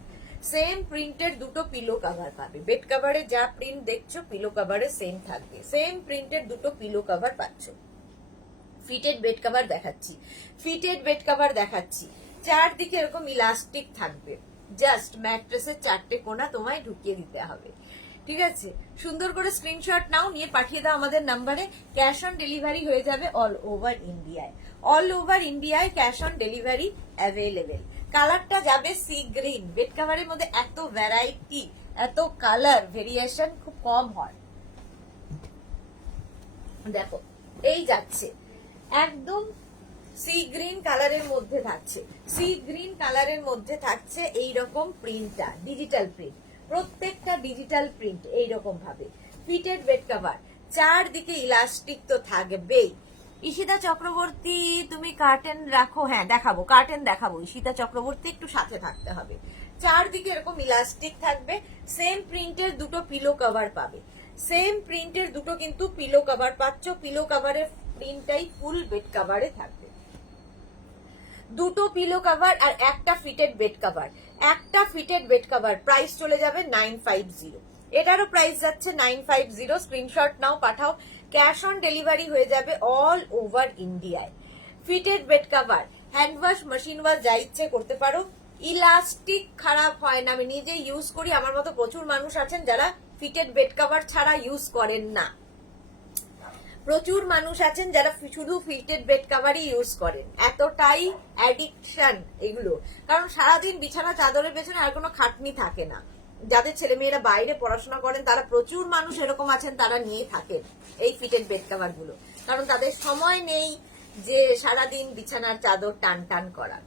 সেম প্রিন্টের দুটো পিলো কভার পাবে। বেড কভারে যা প্রিন্ট দেখছো পিলো কভারে সেম থাকবে, সেম প্রিন্টের দুটো পিলো কভার পাচ্ছ। ফিটেড বেড কভার দেখাচ্ছি, ফিটেড বেড কভার দেখাচ্ছি, চারদিকে এরকম ইলাস্টিক থাকবে, জাস্ট ম্যাট্রেসের চারটে কোণা তোমায় ঢুকিয়ে দিতে হবে। ঠিক আছে, সুন্দর করে স্ক্রিনশট নাও, নিয়ে পাঠিয়ে দাও আমাদের নাম্বারে। ক্যাশ অন ডেলিভারি হয়ে যাবে অল ওভার ইন্ডিয়ায়, অল ওভার ইন্ডিয়ায় ক্যাশ অন ডেলিভারি অ্যাভেলেবেল। কালারটা যাবে সি গ্রিন, বেড কাভারের মধ্যে এত ভ্যারাইটি, এত কালার ভেরিয়েশন খুব কম হয়। দেখো এই যাচ্ছে একদম সি গ্রিন কালারের মধ্যে থাকছে, সি গ্রিন কালারের মধ্যে থাকছে এইরকম প্রিন্টটা, ডিজিটাল প্রিন্ট, প্রত্যেকটা ডিজিটাল প্রিন্ট এইরকম ভাবে। ফিটেড বেড কভার, চারদিকে ইলাস্টিক তো থাকবেই। ঈশিতা চক্রবর্তী, তুমি কার্টেন রাখো, হ্যাঁ দেখাবো, কার্টেন দেখাবো। ঈশিতা চক্রবর্তী একটু সাথে থাকতে হবে। চারদিকে এরকম ইলাস্টিক থাকবে, সেম প্রিন্টের দুটো পিলো কভার পাবে, সেম প্রিন্টের দুটো কিন্তু পিলো কভার পাচ্ছ। পিলো কভারের প্রিন্টটাই ফুল বেড কভারে থাকবে, দুটো পিলো কভার আর একটা ফিটেড বেড কভার, একটা ফিটেড বেড কভার। প্রাইস চলে যাবে 950, এটারও প্রাইস যাচ্ছে 950। স্ক্রিনশট নাও, পাঠাও। ক্যাশ অন ডেলিভারি হয়ে যাবে অল ওভার ইন্ডিয়ায়। Fitted bed cover, hand wash, machine wash যা ইচ্ছে করতে পারো। ইলাস্টিক খারাপ হয় না, আমি নিজে ইউজ করি, আমার মতো প্রচুর মানুষ আছেন যারা ফিটেড বেড কভার ছাড়া ইউজ করেন না, প্রচুর মানুষ আছেন যারা শুধু ফিটেড বেড কভারই ইউজ করেন। এতটাই অ্যাডিকশন এগুলো, কারণ সারাদিন বিছানা চাদরের পেছনে আর কোনো খাটনি থাকে না। যাদের ছেলেমেয়েরা বাইরে পড়াশোনা করেন তারা প্রচুর মানুষ এরকম আছেন, তারা নিয়ে থাকেন এই ফিটেড বেড কভার গুলো, কারণ তাদের সময় নেই যে সারাদিন বিছানার চাদর টান টান করার।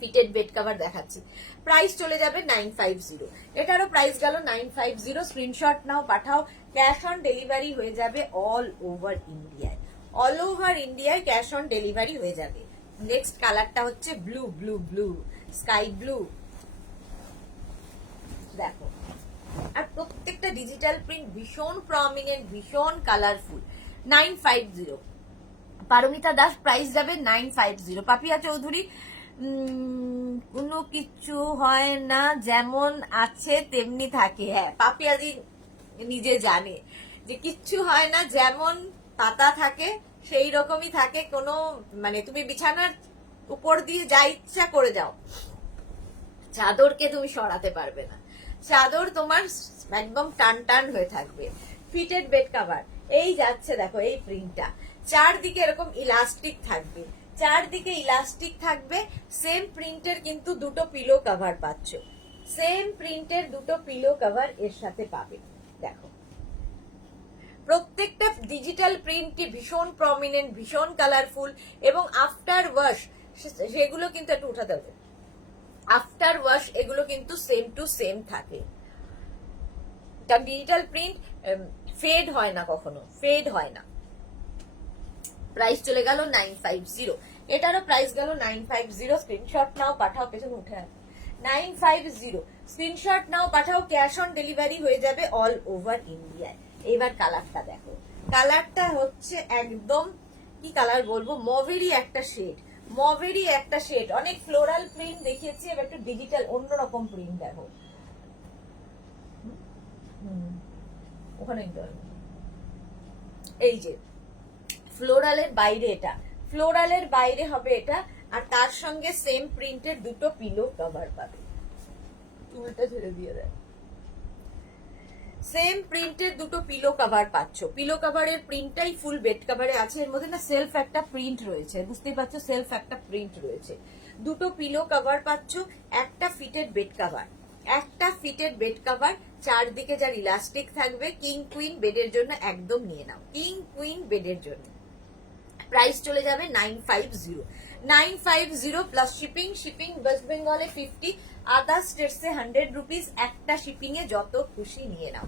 ফিটেড বেড কভার দেখাচ্ছি, প্রাইস চলে যাবে 950, এটারও প্রাইস গেল 950। স্ক্রিনশট নাও, পাঠাও। ক্যাশ অন ডেলিভারি হয়ে যাবে অল ওভার ইন্ডিয়ায়, অল ওভার ইন্ডিয়ায় ক্যাশ অন ডেলিভারি হয়ে যাবে। নেক্সট কালারটা হচ্ছে blue, blue blue, sky blue. দেখো, আর প্রত্যেকটা ডিজিটাল প্রিন্ট ভীষণ প্রমিনেন্ট, ভীষণ কালারফুল। 950, পারমিতা দাস, প্রাইস যাবে 950। পাপিয়া চৌধুরী, কোনো কিছু হয় না, যেমন আছে তেমনি থাকে। হ্যাঁ, পাপিয়াজি নিজে জানে যে কিচ্ছু হয় না, যেমন পাতা থাকে সেই রকমই থাকে। কোনো মানে তুমি বিছানার উপর দিয়ে যা ইচ্ছা করে যাও, চাদরকে তুমি সরাতে পারবে না, চাদর তোমার একদম টান টান হয়ে থাকবে। ফিটেড বেড কভার, এই যাচ্ছে দেখো এই প্রিন্টটা, চারদিকে এরকম ইলাস্টিক থাকবে, চারদিকে ইলাস্টিক থাকবে। সেম প্রিন্টের কিন্তু দুটো পিলো কভার পাচ্ছ, সেম প্রিন্টের দুটো পিলো কভার এর সাথে পাবে। দেখো প্রত্যেকটা ডিজিটাল প্রিন্ট কি ভীষণ প্রমিনেন্ট, ভীষণ কালারফুল, এবং আফটার ওয়াশ সেগুলো কিন্তু একটু উঠাতে হবে, আফটার ওয়াশ এগুলো কিন্তু সেম টু সেম থাকে। ডিজিটাল প্রিন্ট ফেড হয় না, কখনো ফেড হয় না। প্রাইস চলে গেল 950। এটারও প্রাইস গেল 950। স্ক্রিনশট নাও, পাঠাও। পেছনে উঠে আসে 950। স্ক্রিনশট নাও, পাঠাও। ক্যাশ অন ডেলিভারি হয়ে যাবে অল ওভার ইন্ডিয়ায়। এবার কালারটা দেখো, কালারটা হচ্ছে একদম কি কালার বলবো, মভেরই একটা শেড, মভেরই একটা শেড। অনেক ফ্লোরাল প্রিন্ট দেখিয়েছি, এবার একটু ডিজিটাল অন্যরকম প্রিন্ট দেখো। ওখানে এই যে ফ্লোরালের বাইরে, এটা ফ্লোরালের বাইরে হবে এটা, আর তার সঙ্গে সেম প্রিন্টের দুটো পিলো কভার পাবে। চুলটা ছেড়ে দিয়ে দেয়। সেম প্রিন্টের দুটো পিলো কভার পাচ্ছ। পিলো কভারের প্রিন্টটাই ফুল বেড কভারে আছে, এর মধ্যে না সেলফ একটা প্রিন্ট রয়েছে, বুঝতেই পারছো, সেলফ একটা প্রিন্ট রয়েছে। দুটো পিলো কভার পাচ্ছ, একটা ফিটেড বেড কভার, একটা ফিটেড বেড কভার, চারদিকে যার ইলাস্টিক থাকবে। কিং কুইন বেডের জন্য একদম নিয়ে নাও, কিং কুইন বেডের জন্য। প্রাইস চলে যাবে 950। 950 প্লাস শিপিং। শিপিং ওয়েস্ট বেঙ্গলে 50, আদার স্টেটসে 100 রুপিস। একটা শিপিং এ যত খুশি নিয়ে নাও।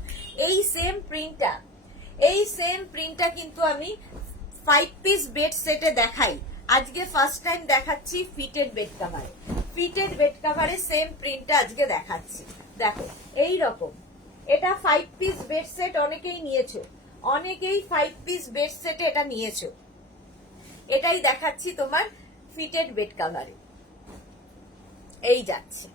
এই সেম প্রিন্টটা কিন্তু আমি 5 পিস বেড সেটে দেখাই, আজকে ফার্স্ট টাইম দেখাচ্ছি ফিটেড বেড কভারে। ফিটেড বেড কভারে সেম প্রিন্টটা আজকে দেখাচ্ছি। দেখো এই রকম, এটা 5 পিস বেড সেট অনেকেই নিয়েছো, অনেকেই 5 পিস বেড সেটে এটা নিয়েছো। এটাই দেখাচ্ছি তোমার ফিটেড বেড কভারে। এই যাচ্ছে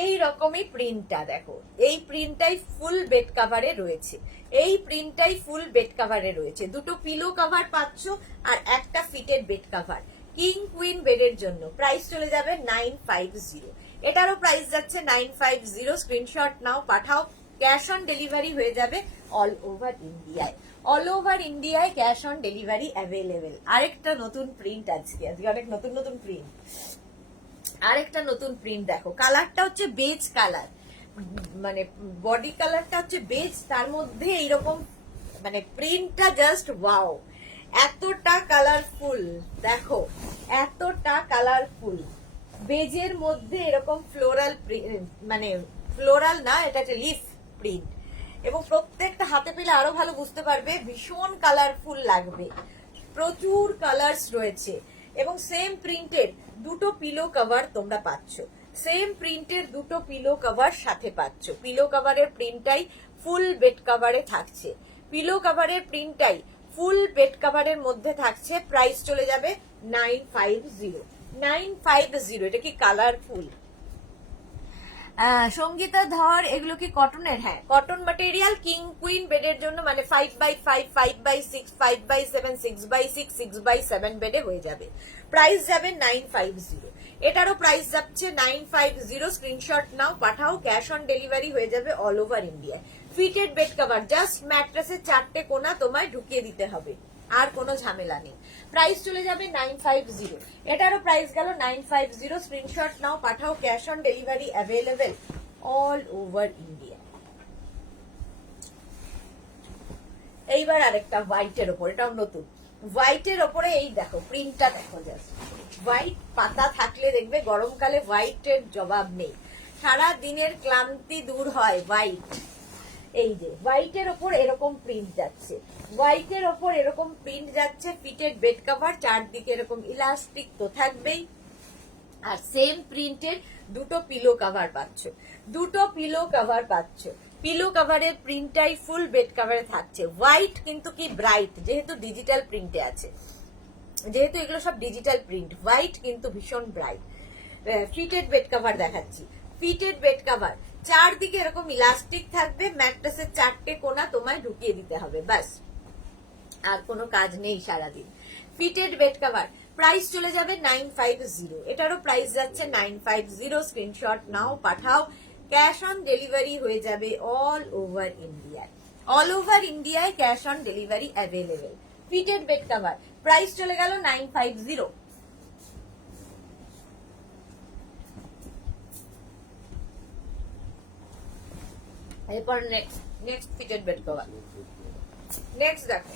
এই রকমই প্রিন্টটা দেখো, এই প্রিন্টটাই ফুল বেড কভারে রয়েছে, এই প্রিন্টটাই ফুল বেড কভারে রয়েছে। দুটো পিলো কভার পাচ্ছ আর একটা fitted bed cover king queen বেডের জন্য। প্রাইস চলে যাবে 950। এটারও প্রাইস যাচ্ছে 950। স্ক্রিনশট নাও, পাঠাও। ক্যাশ অন ডেলিভারি হয়ে যাবে অল ওভার ইন্ডিয়ায়। অল ওভার ইন্ডিয়ায় ক্যাশ অন ডেলিভারি অ্যাভেলেবেল। আরেকটা নতুন প্রিন্ট আজকে অনেক নতুন নতুন প্রিন্ট। আরেকটা নতুন প্রিন্ট দেখো, কালারটা হচ্ছে বেজ কালার, মানে বডি কালারটা হচ্ছে বেজ, তার মধ্যে এইরকম মানে প্রিন্টটা জাস্ট ওয়াও, এতটা কালারফুল দেখো, এতটা কালারফুল। বেজের মধ্যে এরকম ফ্লোরাল, মানে ফ্লোরাল না, এটা একটা লিফ প্রিন্ট, এবং প্রত্যেকটা হাতে পেলে আরো ভালো বুঝতে পারবে, ভীষণ কালারফুল লাগবে। প্রচুর কালার্স রয়েছে এবং সেম প্রিন্টের দুটো পিলো কভার তোমরা পাচ্ছ, সেম প্রিন্টের দুটো পিলো কভার সাথে পাচ্ছ। পিলো কভারের প্রিন্টটাই ফুল বেড কভারে থাকছে, পিলো কভারের প্রিন্টটাই ফুল বেড কভারের মধ্যে থাকছে। প্রাইস চলে যাবে 950। 950। এটা কি কালারফুল। সঙ্গীতা ধর, এগুলো কি কটনের? হ্যাঁ, কটন ম্যাটেরিয়াল। কিং কুইন বেডের জন্য, মানে 5x5, 5x6, 5x7, 6x6, 6x7 বেডে হয়ে যাবে। প্রাইস যাবে 950। এটারও প্রাইস যাচ্ছে 950। স্ক্রিনশট নাও, পাঠাও। ক্যাশ অন ডেলিভারি হয়ে যাবে অল ওভার ইন্ডিয়ায়। ফিটেড বেড কভার, জাস্ট ম্যাট্রেসের 4টে কোনা তোমায় ঢুকিয়ে দিতে হবে, আর কোনো ঝামেলা নেই। প্রাইস চলে যাবে 950। এটারও প্রাইস গেল 950। স্ক্রিনশট নাও, পাঠাও। Cash on delivery available all over India. এইবার আরেকটা হোয়াইটের ওপর, এটাও নতুন হোয়াইটের ওপরে। এই দেখো প্রিন্টটা দেখো, জাস্ট হোয়াইট পাতা থাকলে দেখবে গরমকালে হোয়াইটের জবাব নেই, সারা দিনের ক্লান্তি দূর হয় হোয়াইট। এই যে হোয়াইটের ওপর এরকম প্রিন্ট যাচ্ছে, হোয়াইটের ওপর এরকম প্রিন্ট যাচ্ছে। ফিটেড বেড কভার, চারদিকে এরকম ইলাস্টিক তো থাকবেই, আর সেম প্রিন্টের দুটো পিলো কভার পাচ্ছ, দুটো পিলো কভার পাচ্ছ। পিলো কভারের প্রিন্টটাই ফুল বেড কভারে থাকছে। হোয়াইট কিন্তু কি ব্রাইট, যেহেতু ডিজিটাল প্রিন্টে আছে, যেহেতু এগুলো সব ডিজিটাল প্রিন্ট, হোয়াইট কিন্তু ভীষণ ব্রাইট। ফিটেড বেড কভার দেখাচ্ছি, ফিটেড বেড কভার, চারদিকে এরকম ইলাস্টিক থাকবে, ম্যাট্রেসের 4টে কোনা তোমায় ঢুকিয়ে দিতে হবে, ব্যাস, আর কোনো কাজ নেই সারাদিন। ফিটেড বেড কভার, প্রাইস চলে যাবে 950। এটারও প্রাইস যাচ্ছে 950। স্ক্রিনশট নাও, পাঠাও। ক্যাশ অন ডেলিভারি হয়ে যাবে অল ওভার ইন্ডিয়ায়। অল ওভার ইন্ডিয়ায় cash on delivery available. Fitted bed cover, price চলে গেল 950। এরপর next fitted bed cover. Next দেখো,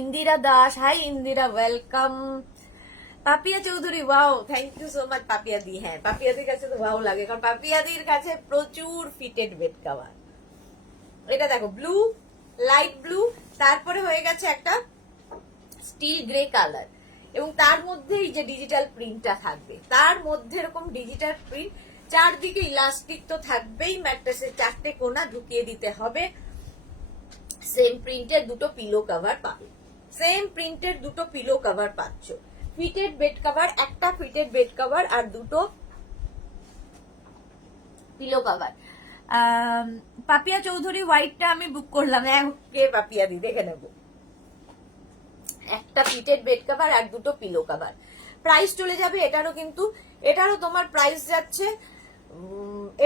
Indira Das. Hi Indira, welcome. Papiya Chowdhury, wow, thank you so much Papiya di. হ্যাঁ, পাপিয়াদির কাছে তো ওয়াও লাগে, কারণ পাপিয়াদির কাছে প্রচুর ফিটেড বেড কভার। এটা দেখো ব্লু, লাইট ব্লু, তারপরে হয়ে গেছে একটা স্টিল গ্রে কালার, এবং তার মধ্যে এই যে ডিজিটাল প্রিন্টটা থাকবে, তার মধ্যে এরকম ডিজিটাল প্রিন্ট, চারদিকে ইলাস্টিক তো থাকবেই, ম্যাট্রেসের 4টে কোণা ঢুকিয়ে দিতে হবে। সেম প্রিন্টের দুটো পিলো কভার পাবে, সেম প্রিন্টের দুটো পিলো কভার পাচ্ছ। ফিটেড বেড কভার, একটা ফিটেড বেড কভার আর দুটো পিলো কভার। পাপিয়া চৌধুরী হোয়াইটটা আমি বুক করলাম, কে পাপিয়া দি দেখে নেব। একটা ফিটেড বেড কভার আর দুটো পিলো কভার। প্রাইস চলে যাবে এটারও, কিন্তু এটারও তোমার প্রাইস যাচ্ছে,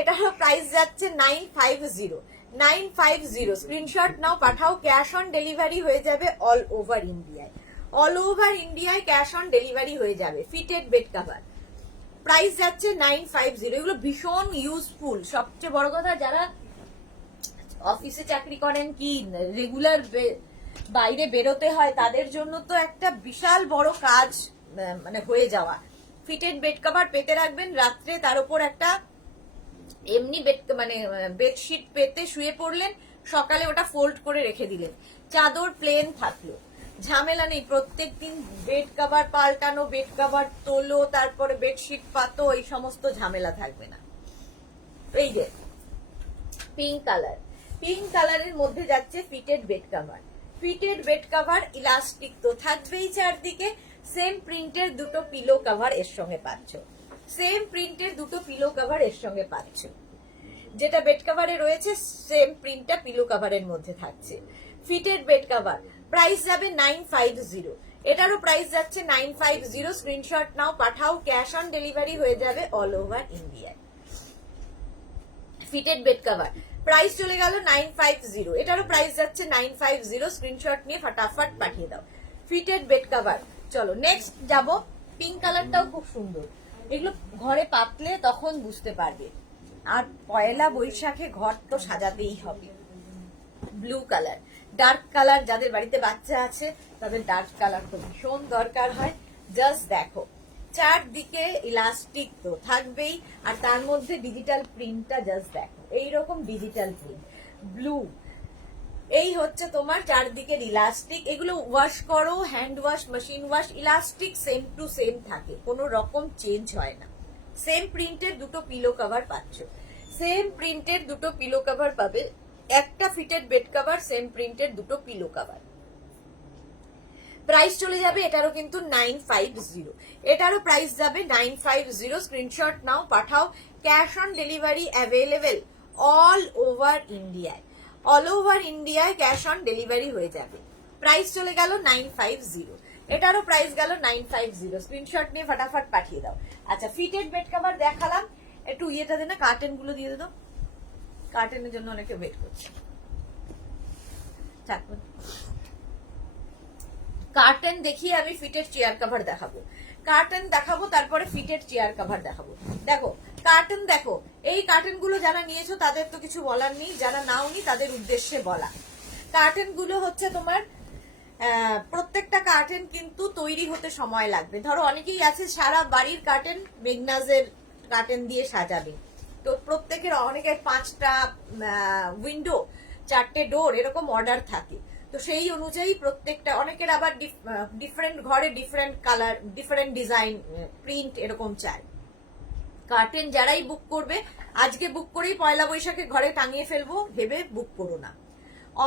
এটারও প্রাইস যাচ্ছে 950 স্ক্রিনশট নাও, পাঠাও। ক্যাশ অন ডেলিভারি হয়ে যাবে অল ওভার ইন্ডিয়ায়, অল ওভার ইন্ডিয়ায় ক্যাশ অন ডেলিভারি হয়ে যাবে। ফিটেড বেড কভার প্রাইস যাচ্ছে 950। এগুলো ভীষণ ইউজফুল। সবচেয়ে বড় কথা, যারা অফিসে চাকরি করেন কি রেগুলার বাইরে বেরোতে হয়, তাদের জন্য তো একটা বিশাল বড় কাজ মানে হয়ে যাওয়া। ফিটেড বেড কভার পেতে রাখবেন রাত্রে, তার উপর একটা এমনি বেডশিট পেতে শুয়ে পড়লেন, সকালে ওটা ফোল্ড করে রেখে দিলেন, চাদর প্লেন থাকলো, ঝামেলা নেই। প্রত্যেকদিন বেড কভার পাল্টানো, বেড কভার তোলো, তারপরে বেডশিট পাতো, এই সমস্ত ঝামেলা থাকবে না। এই যে পিঙ্ক কালার, পিঙ্ক কালারের মধ্যে যাচ্ছে fitted bed cover. Fitted bed cover elastic তো থাকবেই চারদিকে, সেম প্রিন্টের দুটো পিলো কভার এর সঙ্গে পাচ্ছ, সেম প্রিন্টের দুটো পিলো কভার এর সঙ্গে পাচ্ছ। যেটা বেড কভারে রয়েছে সেম প্রিন্টটা পিলো কভারের মধ্যে থাকছে। ফিটেড বেড কভার প্রাইস যাবে 950, এটারও প্রাইস যাচ্ছে 950। স্ক্রিনশট নাও, পাঠাও। ক্যাশ অন ডেলিভারি হয়ে যাবে অল ওভার ইন্ডিয়ায়। ফিটেড বেড কভার প্রাইস চলে গেল 950, এটারও প্রাইস যাচ্ছে 950। স্ক্রিনশট নিয়ে ফটাফট পাঠিয়ে দাও। Fitted bed cover. চলো নেক্সট যাব। পিঙ্ক কালারটাও খুব সুন্দর, এগুলো ঘরে পাতলে তখন বুঝতে পারবে। আর পয়লা বৈশাখে ঘর তো সাজাতেই হবে। ব্লু কালার, ডার্ক কালার, যাদের বাড়িতে বাচ্চা আছে তাদের ডার্ক কালার তো ভীষণ দরকার হয়। জাস্ট দেখো, চারদিকে ইলাস্টিক তো থাকবেই, আর তার মধ্যে ডিজিটাল প্রিন্টটা জাস্ট দেখো, এইরকম ডিজিটাল প্রিন্ট ব্লু। এই হচ্ছে তোমার চারদিকের ইলাস্টিক। এগুলো ওয়াশ করো, hand wash, machine wash, elastic same to same থাকে, কোনো রকম চেঞ্জ হয় না। সেম প্রিন্টের দুটো পিলো কভার পাচ্ছ, সেম প্রিন্টের দুটো পিলো কভার পাবে। একটা ফিটেড বেড কভার, সেম প্রিন্টের দুটো পিলো কভার। প্রাইস চলে যাবে এটারও কিন্তু 950, এটারও প্রাইস যাবে 950। স্ক্রিনশট নাও, পাঠাও। Cash on delivery available all over ইন্ডিয়ায়, অল ওভার ইন্ডিয়ায় ক্যাশ অন ডেলিভারি হয়ে যাবে। প্রাইস চলে গেল 950, এটারও প্রাইস গেল 950। স্ক্রিনশট নিয়ে ফটাফট পাঠিয়ে দাও। আচ্ছা, ফিটেড বেড কভার দেখালাম, একটু ইয়েটা দে না, কার্টেন গুলো দিয়ে দাও, কার্টেনের জন্য অনেকে ওয়েট করছে। কার্টেন দেখিয়ে আমি ফিটেড চেয়ার কভার দেখাবো, কার্টেন দেখাবো, তারপরে ফিটেড চেয়ার কভার দেখাবো। দেখো কার্টেন, দেখো এই কার্টেন গুলো যারা নিয়েছো তাদের তো কিছু বলার নেই, যারা নাওনি তাদের উদ্দেশ্যে বলা। কার্টেন গুলো হচ্ছে তোমার প্রত্যেকটা কার্টেন কিন্তু তৈরি হতে সময় লাগবে। ধরো অনেকেই আছে সারা বাড়ির কার্টেন মেগনাজের কার্টেন দিয়ে সাজাবে, তো প্রত্যেকের অনেকের 5টা উইন্ডো, 4টে ডোর এরকম অর্ডার থাকে, তো সেই অনুযায়ী প্রত্যেকটা, অনেকের আবার ডিফারেন্ট ঘরে different colour, different design, print এরকম চাই। কার্টেন যারাই বুক করবে আজকে বুক করেই পয়লা বৈশাখে ঘরে টাঙিয়ে ফেলবো ভেবে বুক করো না,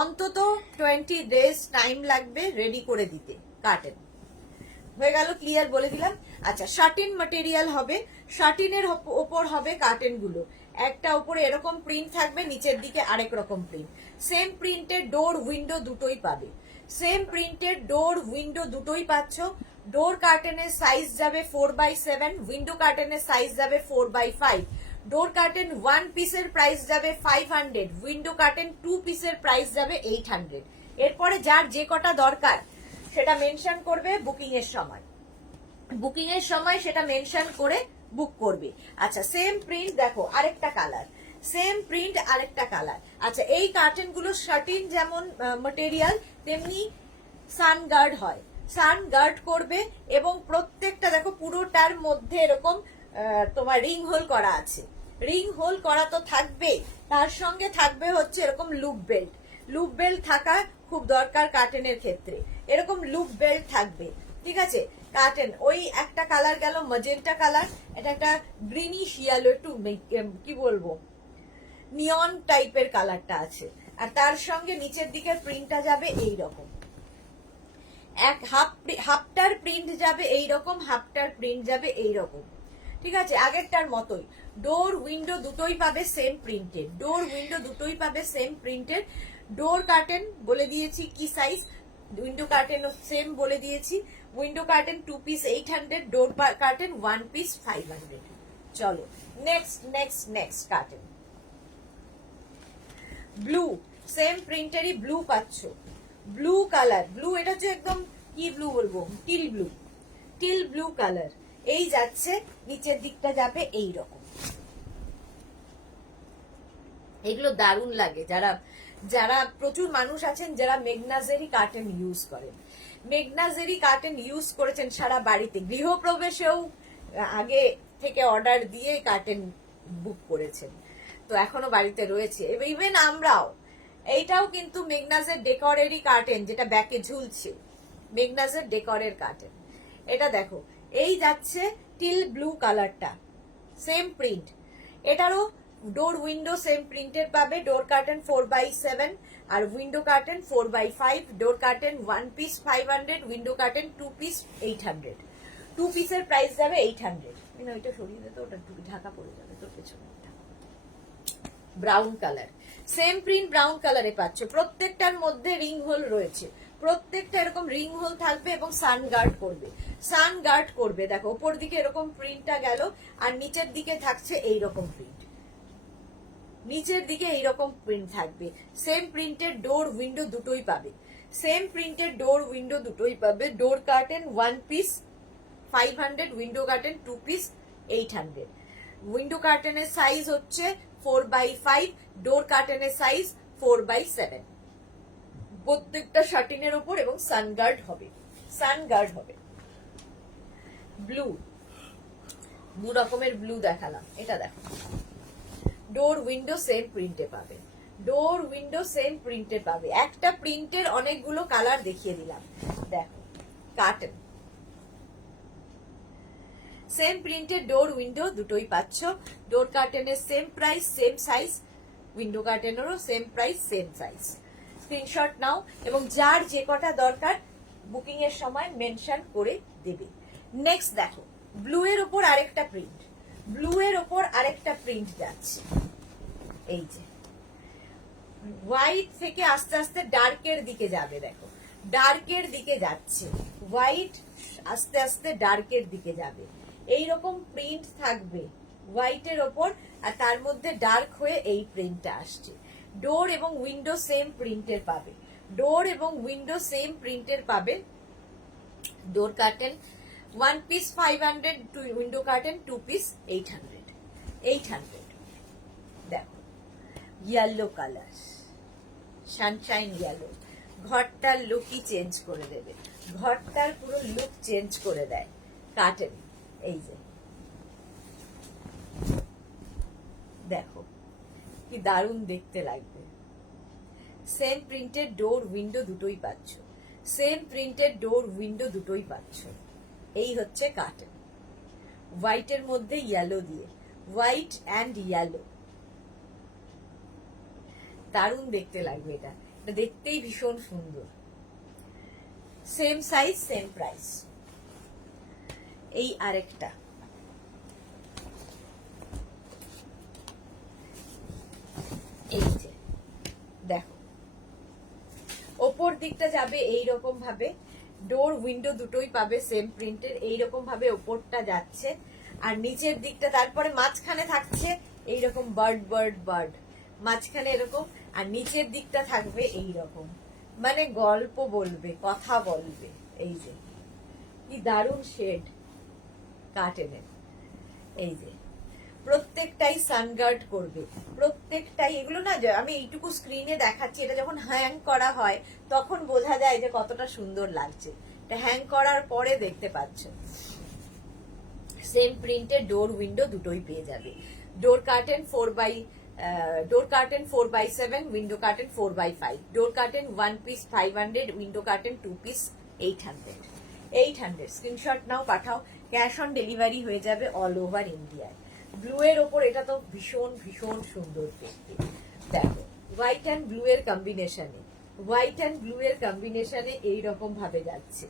অন্তত 20 ডেজ টাইম লাগবে রেডি করে দিতে। কার্টেন হয়ে গেল, ক্লিয়ার বলে দিলাম। আচ্ছা, শাটিন ম্যাটেরিয়াল হবে, শাটিনের ওপর হবে কার্টেন গুলো। একটা উপরে এরকম প্রিন্ট থাকবে, নিচের দিকে আরেক রকম প্রিন্ট। সেম প্রিন্টের ডোর উইন্ডো দুটোই পাবে, সেম প্রিন্টের ডোর উইন্ডো দুটোই পাচ্ছ। ডোর কার্টেনের সাইজ যাবে 4x7, উইন্ডো কার্টেনের সাইজ যাবে 4x5। ডোর কার্টেন 1 পিসের প্রাইস যাবে 500, উইন্ডো কার্টেন 2 পিসের প্রাইস যাবে 800। এরপরে যার যে কটা দরকার সেটা মেনশন করবে বুকিং এর সময়, বুকিং এর সময় সেটা মেনশন করে বুক করবে। আচ্ছা, সেম প্রিন্ট দেখো, আরেকটা কালার, সেম প্রিন্ট আরেকটা কালার। আচ্ছা, এই কার্টেন গুলো শাটিন যেমন ম্যাটেরিয়াল তেমনি সানগার্ড হয়, সানগার্ড করবে, এবং প্রত্যেকটা দেখো পুরোটার মধ্যে এরকম তোমার রিং হোল করা আছে, রিং হোল করা তো থাকবে, তার সঙ্গে থাকবে হচ্ছে এরকম লুপ বেল্ট। লুপ বেল্ট থাকা খুব দরকার কার্টেনের ক্ষেত্রে। এরকম লুপ বেল্ট থাকবে, ঠিক আছে। কার্টেন ওই একটা কালার গেল ম্যাজেন্টা কালার, এটা একটা গ্রিনিশ ইয়েলো, একটু কি বলবো নিয়ন টাইপের কালারটা আছে। আর তার সঙ্গে নিচের দিকের প্রিন্টটা যাবে এই রকম, এক হাফটার প্রিন্ট যাবে এই রকম, হাফটার প্রিন্ট যাবে এই রকম, ঠিক আছে। আগেরটার মতোই ডোর উইন্ডো দুটোই পাবে সেম প্রিন্টেড, ডোর উইন্ডো দুটোই পাবে সেম প্রিন্টেড। ডোর কার্টেন বলে দিয়েছি কি সাইজ, উইন্ডো কার্টেন সেম বলে দিয়েছি। Window curtain 2 piece 800, door curtain 1 piece 500। চলো next next next curtain. Blue, same প্রিন্টেরই ব্লু পাচ্ছ, ব্লু কালার। ব্লু এটা হচ্ছে একদম কি ব্লু বলবো, teal blue, teal blue colour. এই যাচ্ছে, নিচের দিকটা যাবে এই রকম। এগুলো দারুণ লাগে। যারা যারা প্রচুর মানুষ আছেন যারা মেগনাজেরি কার্টেন ইউজ করেন, মেগনাজেরি কার্টেন ইউজ করেছেন সারা বাড়িতে, গৃহপ্রবেশেও আগে থেকে অর্ডার দিয়ে কার্টেন বুক করেছেন, তো এখনো বাড়িতে রয়েছে। ইভেন আমরাও, এইটাও কিন্তু মেগনাজের ডেকরেরই কার্টেন, যেটা ব্যাকে ঝুলছে, মেগনাজের ডেকরের কার্টেন। এটা দেখো, এই যাচ্ছে টিল ব্লু কালারটা, সেম প্রিন্ট। এটারও ডোর উইন্ডো সেম প্রিন্টের পাবে। ডোর কার্টেন 4x7 আর window curtain 4x5। Door curtain 1 piece 500, window curtain 2 piece 800। 2 পিসের প্রাইস যাবে 800। ওইটা সরিয়ে দিতে, ওটা ঢাকা পড়ে যাবে তোর পেছনে। Brown colour, same print brown কালারে পাচ্ছ। প্রত্যেকটার মধ্যে রিং হোল রয়েছে, প্রত্যেকটা এরকম রিং হোল থাকবে এবং সান গার্ড করবে, সান গার্ড করবে। দেখো উপর দিকে এরকম প্রিন্টটা গেল, আর নিচের দিকে থাকছে এইরকম প্রিন্ট, নিচের দিকে এইরকম প্রিন্ট থাকবে। সেম প্রিন্টের ডোর উইন্ডো দুটোই পাবে, সেম প্রিন্টের ডোর উইন্ডো দুটোই পাবে। Door curtain 1 piece 500, window curtain 2 piece 800। Window কার্টেনের সাইজ হচ্ছে 4x5, ডোর কার্টেনের সাইজ 4x7। প্রত্যেকটা শার্টিনের ওপর এবং সানগার্ড হবে, সানগার্ড হবে। ব্লু, দু রকমের ব্লু দেখালাম, এটা দেখো। ডোর উইন্ডো সেম প্রিন্টে পাবে, ডোর উইন্ডো সেম প্রিন্টে পাবে। একটা প্রিন্টের অনেকগুলো কালার দেখিয়ে দিলাম। দেখো কার্টেন, সেম প্রিন্টের ডোর উইন্ডো দুটোই পাচ্ছ। ডোর কার্টেনের same price same size, window কার্টেনেরও same price same size. Screenshot নাও এবং যার যে কটা দরকার বুকিং এর সময় মেনশন করে দেবে। নেক্সট দেখো, ব্লু এর ওপর আরেকটা প্রিন্ট, ব্লু এর ওপর আরেকটা প্রিন্ট যাচ্ছে। এই যে হোয়াইট থেকে আস্তে আস্তে ডার্কের দিকে যাবে, দেখো ডার্কের দিকে যাচ্ছে, হোয়াইট আস্তে আস্তে ডার্কের দিকে যাবে। এইরকম প্রিন্ট থাকবে হোয়াইটের ওপর, আর তার মধ্যে ডার্ক হয়ে এই প্রিন্টটা আসছে। ডোর এবং উইন্ডো সেম প্রিন্টের পাবে, ডোর এবং উইন্ডো সেম প্রিন্টের পাবে। Door curtain 1 piece 500, window curtain 2 piece 800। 800। দেখো ইয়েলো কালার, সানশাইন ইয়েলো, ঘরটার লুকই চেঞ্জ করে দেবে, ঘরটার পুরো লুক চেঞ্জ করে দেয় কার্টেন। এই যে দেখো কি দারুণ দেখতে লাগবে। সেম প্রিন্টেড ডোর উইন্ডো দুটোই পাচ্ছ, সেম প্রিন্টেড ডোর উইন্ডো দুটোই পাচ্ছ। এই হচ্ছে কার্টেন, হোয়াইটের মধ্যে ইয়েলো দিয়ে, হোয়াইট অ্যান্ড ইয়েলো, দারুণ দেখতে লাগবে। এটা এটা দেখতেই ভীষণ সুন্দর। Same size same price. এই আরেকটা, এই যে দেখো ওপর দিকটা যাবে এইরকম ভাবে, ডোর উইন্ডো দুটোই পাবে সেম প্রিন্টের, এইরকম ভাবে ওপরটা যাচ্ছে। আর নিচের দিকটা তারপরে মাঝখানে থাকছে এইরকম বার্ড বার্ড বার্ড, মাঝখানে এরকম, আর নিচের দিকটা থাকবে এইরকম, মানে গল্প বলবে, কথা বলবে। এই যে কি দারুণ শেড কার্টেনের। এই যে প্রত্যেকটাই সানগার্ড করবে, প্রত্যেকটাই। এগুলো না আমি এইটুকু স্ক্রিনে দেখাচ্ছি, এটা যখন হ্যাং করা হয় তখন বোঝা যায় যে কতটা সুন্দর লাগছে। এটা হ্যাং করার পরে দেখতে পাচ্ছ। সেম প্রিন্টের ডোর উইন্ডো দুটোই পেয়ে যাবে। Door curtain 4x door curtain 4x7, window curtain 4x5, door curtain 1 piece 500, window curtain 2 piece 800। 800 screenshot নাও, পাঠাও। ক্যাশ অন ডেলিভারি হয়ে যাবে অল ওভার ইন্ডিয়ায়। ব্লু এর ওপর এটা তো ভীষণ ভীষণ সুন্দর দেখতে। দেখো হোয়াইট অ্যান্ড ব্লু এর কম্বিনেশনে, হোয়াইট অ্যান্ড ব্লু এর কম্বিনেশনে এইরকম ভাবে যাচ্ছে,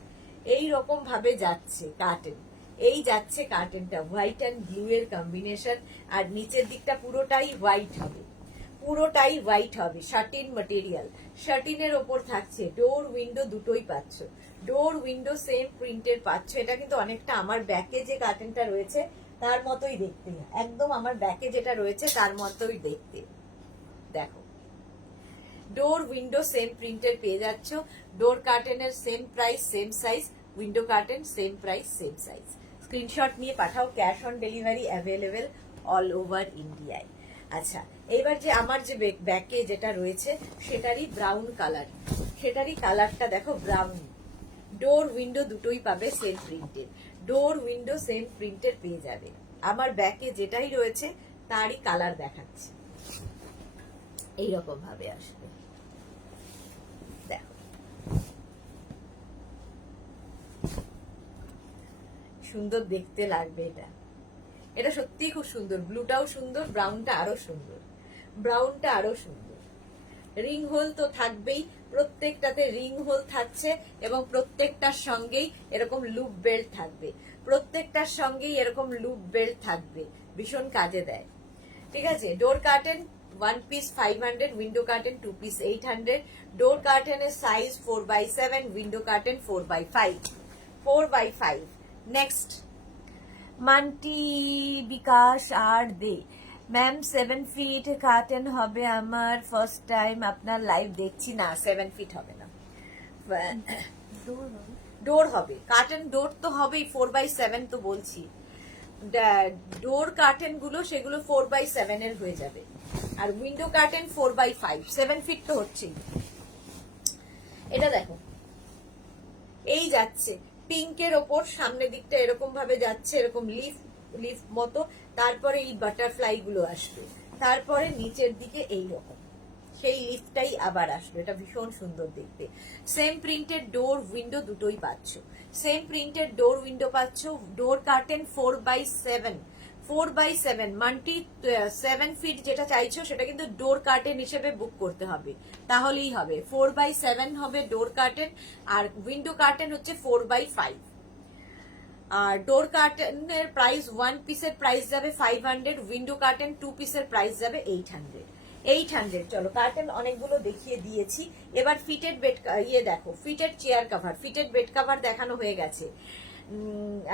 এইরকম ভাবে যাচ্ছে কার্টেন, এই যাচ্ছে কার্টেনটা হোয়াইট অ্যান্ড ব্লু এর কম্বিনেশন। আর নিচের দিকটা পুরোটাই হোয়াইট হবে, পুরোটাই হোয়াইট হবে। শার্টিন ম্যাটেরিয়াল, শার্টিনের ওপর থাকছে ডোর উইন্ডো দুটোই পাচ্ছ, ডোর উইন্ডো সেম প্রিন্টের পাচ্ছ। এটা কিন্তু অনেকটা আমার ব্যাকে যে কার্টেনটা রয়েছে তার মতোই দেখতে, একদম আমার ব্যাকে যেটা রয়েছে তার মতোই দেখতে। দেখো ডোর উইন্ডো সেম প্রিন্টের পেয়ে যাচ্ছ, ডোর কার্টেনের same price same size, window curtain same price same size. Screenshot নিয়ে পাঠাও, cash on delivery available all over ইন্ডিয়ায়। আচ্ছা এবার যে আমার যে ব্যাকে যেটা রয়েছে সেটারই ব্রাউন কালার, সেটারই কালারটা দেখো ব্রাউন। ডোর উইন্ডো দুটোই পাবে সেম প্রিন্টের, ডোর উইন্ডো সেম প্রিন্টের পেয়ে যাবে। আমার ব্যাকে যেটাই রয়েছে তারই কালার দেখাচ্ছে, এইরকম ভাবে আসবে। দেখো সুন্দর দেখতে লাগবে এটা, এটা সত্যি খুব সুন্দর। ব্লুটাও সুন্দর, ব্রাউনটা আরো সুন্দর, ব্রাউনটা আরো সুন্দর। রিং হোল তো থাকবেই, প্রত্যেকটাতে রিং হোল থাকছে এবং প্রত্যেকটার সঙ্গেই এরকম লুপ বেল্ট থাকবে, প্রত্যেকটার সঙ্গেই এরকম লুপ বেল্ট থাকবে, ভীষণ কাজে দেয়। ঠিক আছে, door curtain 1 piece 500, window curtain 2 piece 800, door কার্টেনের size 4x7, window curtain 4x5, 4x5। Next Manti Bikash আর দে, ম্যাম 7 ফিট কার্টেন হবে আমার, ফার্স্ট টাইম আপনার লাইভ দেখছি। না 7 ফিট হবে না, ডোর হবে, কার্টেন ডোর তো হবেই, 4x7 তো বলছি। ডোর কার্টেন গুলো সেগুলো 4x7 এর হয়ে যাবে, আর উইন্ডো কার্টেন 4x5, 7 ফিট তো হচ্ছেই। এটা দেখো এই যাচ্ছে পিঙ্কের ওপর, সামনের দিকটা এরকম ভাবে যাচ্ছে, এরকম লিফ লিফ মতো, তারপরে এই বাটারফ্লাই গুলো আসবে, তারপরে নিচের দিকে এই রকম সেই লিফটাই আবার আসবে। এটা ভীষণ সুন্দর দেখতে। সেম প্রিন্টেড ডোর উইন্ডো দুটোই পাচ্ছ, সেম প্রিন্টেড ডোর উইন্ডো পাচ্ছ। ডোর curtain 4x7, 4x7 multi 7 fit যেটা চাইছো সেটা কিন্তু ডোর কার্টেন হিসেবে বুক করতে হবে, তাহলেই হবে। 4x7 হবে ডোর কার্টেন, আর উইন্ডো কার্টেন হচ্ছে 4x5। আর ডোর কার্টেনের প্রাইস 1 পিসের প্রাইস যাবে 500, উইন্ডো কার্টেন 2 পিসের প্রাইস যাবে 800। 800। চলো কার্টেন অনেকগুলো দেখিয়ে দিয়েছি, এবার ফিটেড বেড দেখো, fitted chair cover, fitted bed cover দেখানো হয়ে গেছে।